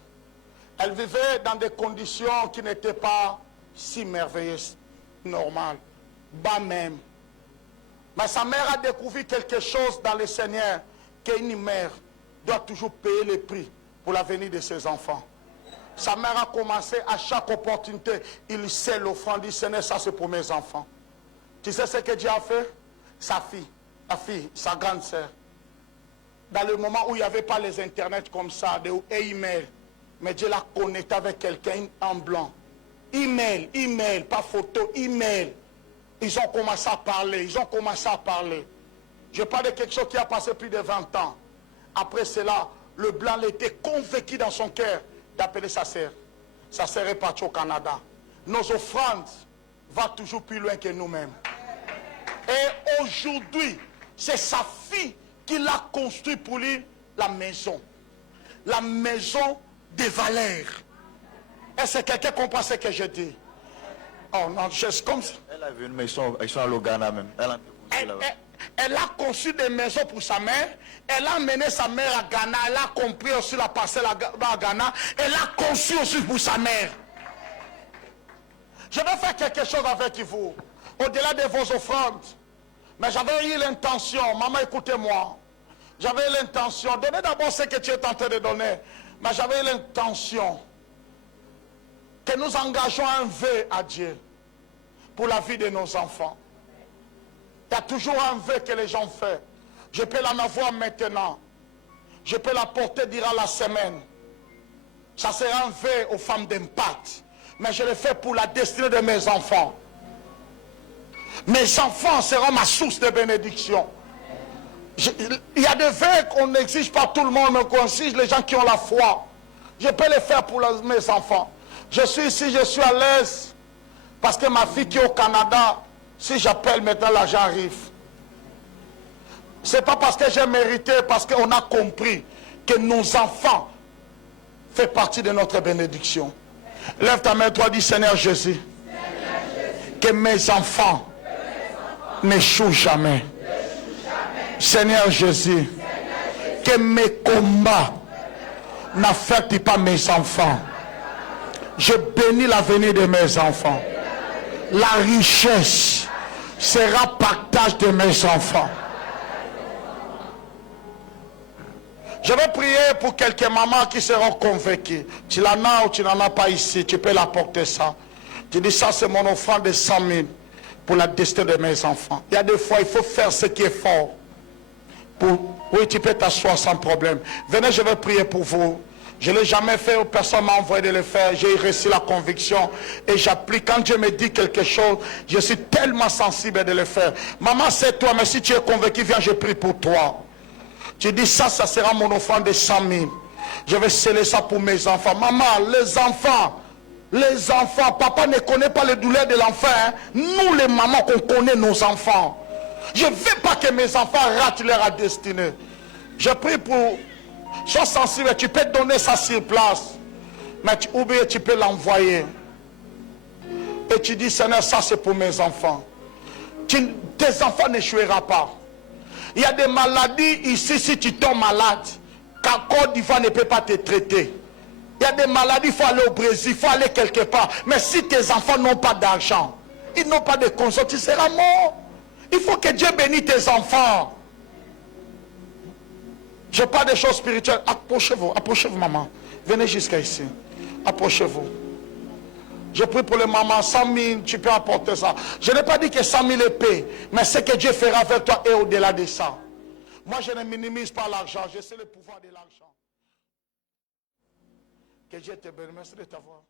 Elle vivait dans des conditions qui n'étaient pas si merveilleuses, normales, bas même. Mais sa mère a découvert quelque chose dans le Seigneur, qu'une mère doit toujours payer le prix pour l'avenir de ses enfants. Sa mère a commencé à chaque opportunité, il sait l'offrande, dit Seigneur, ça c'est pour mes enfants. Tu sais ce que Dieu a fait? Sa fille, sa grande sœur. Dans le moment où il n'y avait pas les internets comme ça, des emails, mais Dieu l'a connecté avec quelqu'un en blanc. Email, pas photo, email. Ils ont commencé à parler, Je parle de quelque chose qui a passé plus de 20 ans. Après cela, le blanc était convaincu dans son cœur d'appeler sa sœur. Sa sœur est partie au Canada. Nos offrandes vont toujours plus loin que nous-mêmes. Et aujourd'hui, c'est sa fille qui l'a construit pour lui la maison. La maison des valeurs. Est-ce que quelqu'un comprend ce que je dis? Oh non, c'est comme ça. Elle a vu une maison, ils sont à Ghana même. Elle a conçu des maisons pour sa mère. Elle a amené sa mère à Ghana. Elle a compris aussi la parcelle à Ghana. Elle a conçu aussi pour sa mère. Je vais faire quelque chose avec vous. Au-delà de vos offrandes. Mais j'avais eu l'intention. Maman, écoutez-moi. J'avais l'intention. Donnez d'abord ce que tu es en train de donner. Mais j'avais l'intention que nous engageons un vœu à Dieu pour la vie de nos enfants. Il y a toujours un vœu que les gens font. Je peux la voir maintenant. Je peux la porter durant la semaine. Ça sera un vœu aux femmes d'impact. Mais je le fais pour la destinée de mes enfants. Mes enfants seront ma source de bénédiction. Il y a des vœux qu'on n'exige pas tout le monde, mais qu'on exige les gens qui ont la foi. Je peux le faire pour mes enfants. Je suis ici, je suis à l'aise. Parce que ma fille qui est au Canada, si j'appelle maintenant, l'argent arrive. Ce n'est pas parce que j'ai mérité, parce qu'on a compris que nos enfants font partie de notre bénédiction. Lève ta main, toi, dis Seigneur Jésus. Que mes enfants n'échouent jamais. Seigneur Jésus. Que mes combats n'affectent pas mes enfants. Je bénis l'avenir de mes enfants. La richesse sera partage de mes enfants. Je vais prier pour quelques mamans qui seront convaincues. Tu l'en as ou tu n'en as pas ici, tu peux l'apporter ça. Tu dis ça c'est mon offrande de 100 000 pour la destinée de mes enfants. Il y a des fois il faut faire ce qui est fort. Oui, tu peux t'asseoir sans problème. Venez, je vais prier pour vous. Je ne l'ai jamais fait, personne m'a envoyé de le faire. J'ai reçu la conviction et j'applique. Quand Dieu me dit quelque chose, je suis tellement sensible de le faire. Maman, c'est toi, mais si tu es convaincu, viens, je prie pour toi. Tu dis ça sera mon offrande de 100 000. Je vais sceller ça pour mes enfants. Maman, les enfants, papa ne connaît pas les douleurs de l'enfant. Hein. Nous, les mamans, qu'on connaît nos enfants. Je ne veux pas que mes enfants ratent leur destinée. Je prie pour... Sois sensible, tu peux donner ça sur place. Mais ou bien tu peux l'envoyer. Et tu dis, Seigneur, ça c'est pour mes enfants. Tes enfants n'échoueront pas. Il y a des maladies ici, si tu tombes malade, qu'à Côte d'Ivoire ne peut pas te traiter. Il y a des maladies, il faut aller au Brésil, il faut aller quelque part. Mais si tes enfants n'ont pas d'argent, ils n'ont pas de console, tu seras mort. Il faut que Dieu bénisse tes enfants. Je parle des choses spirituelles. Approchez-vous, maman. Venez jusqu'à ici. Approchez-vous. Je prie pour les mamans, 100 000, tu peux apporter ça. Je n'ai pas dit que 100 000 épées, mais ce que Dieu fera avec toi est au-delà de ça. Moi, je ne minimise pas l'argent, je sais le pouvoir de l'argent. Que Dieu te bénisse. Merci de t'avoir.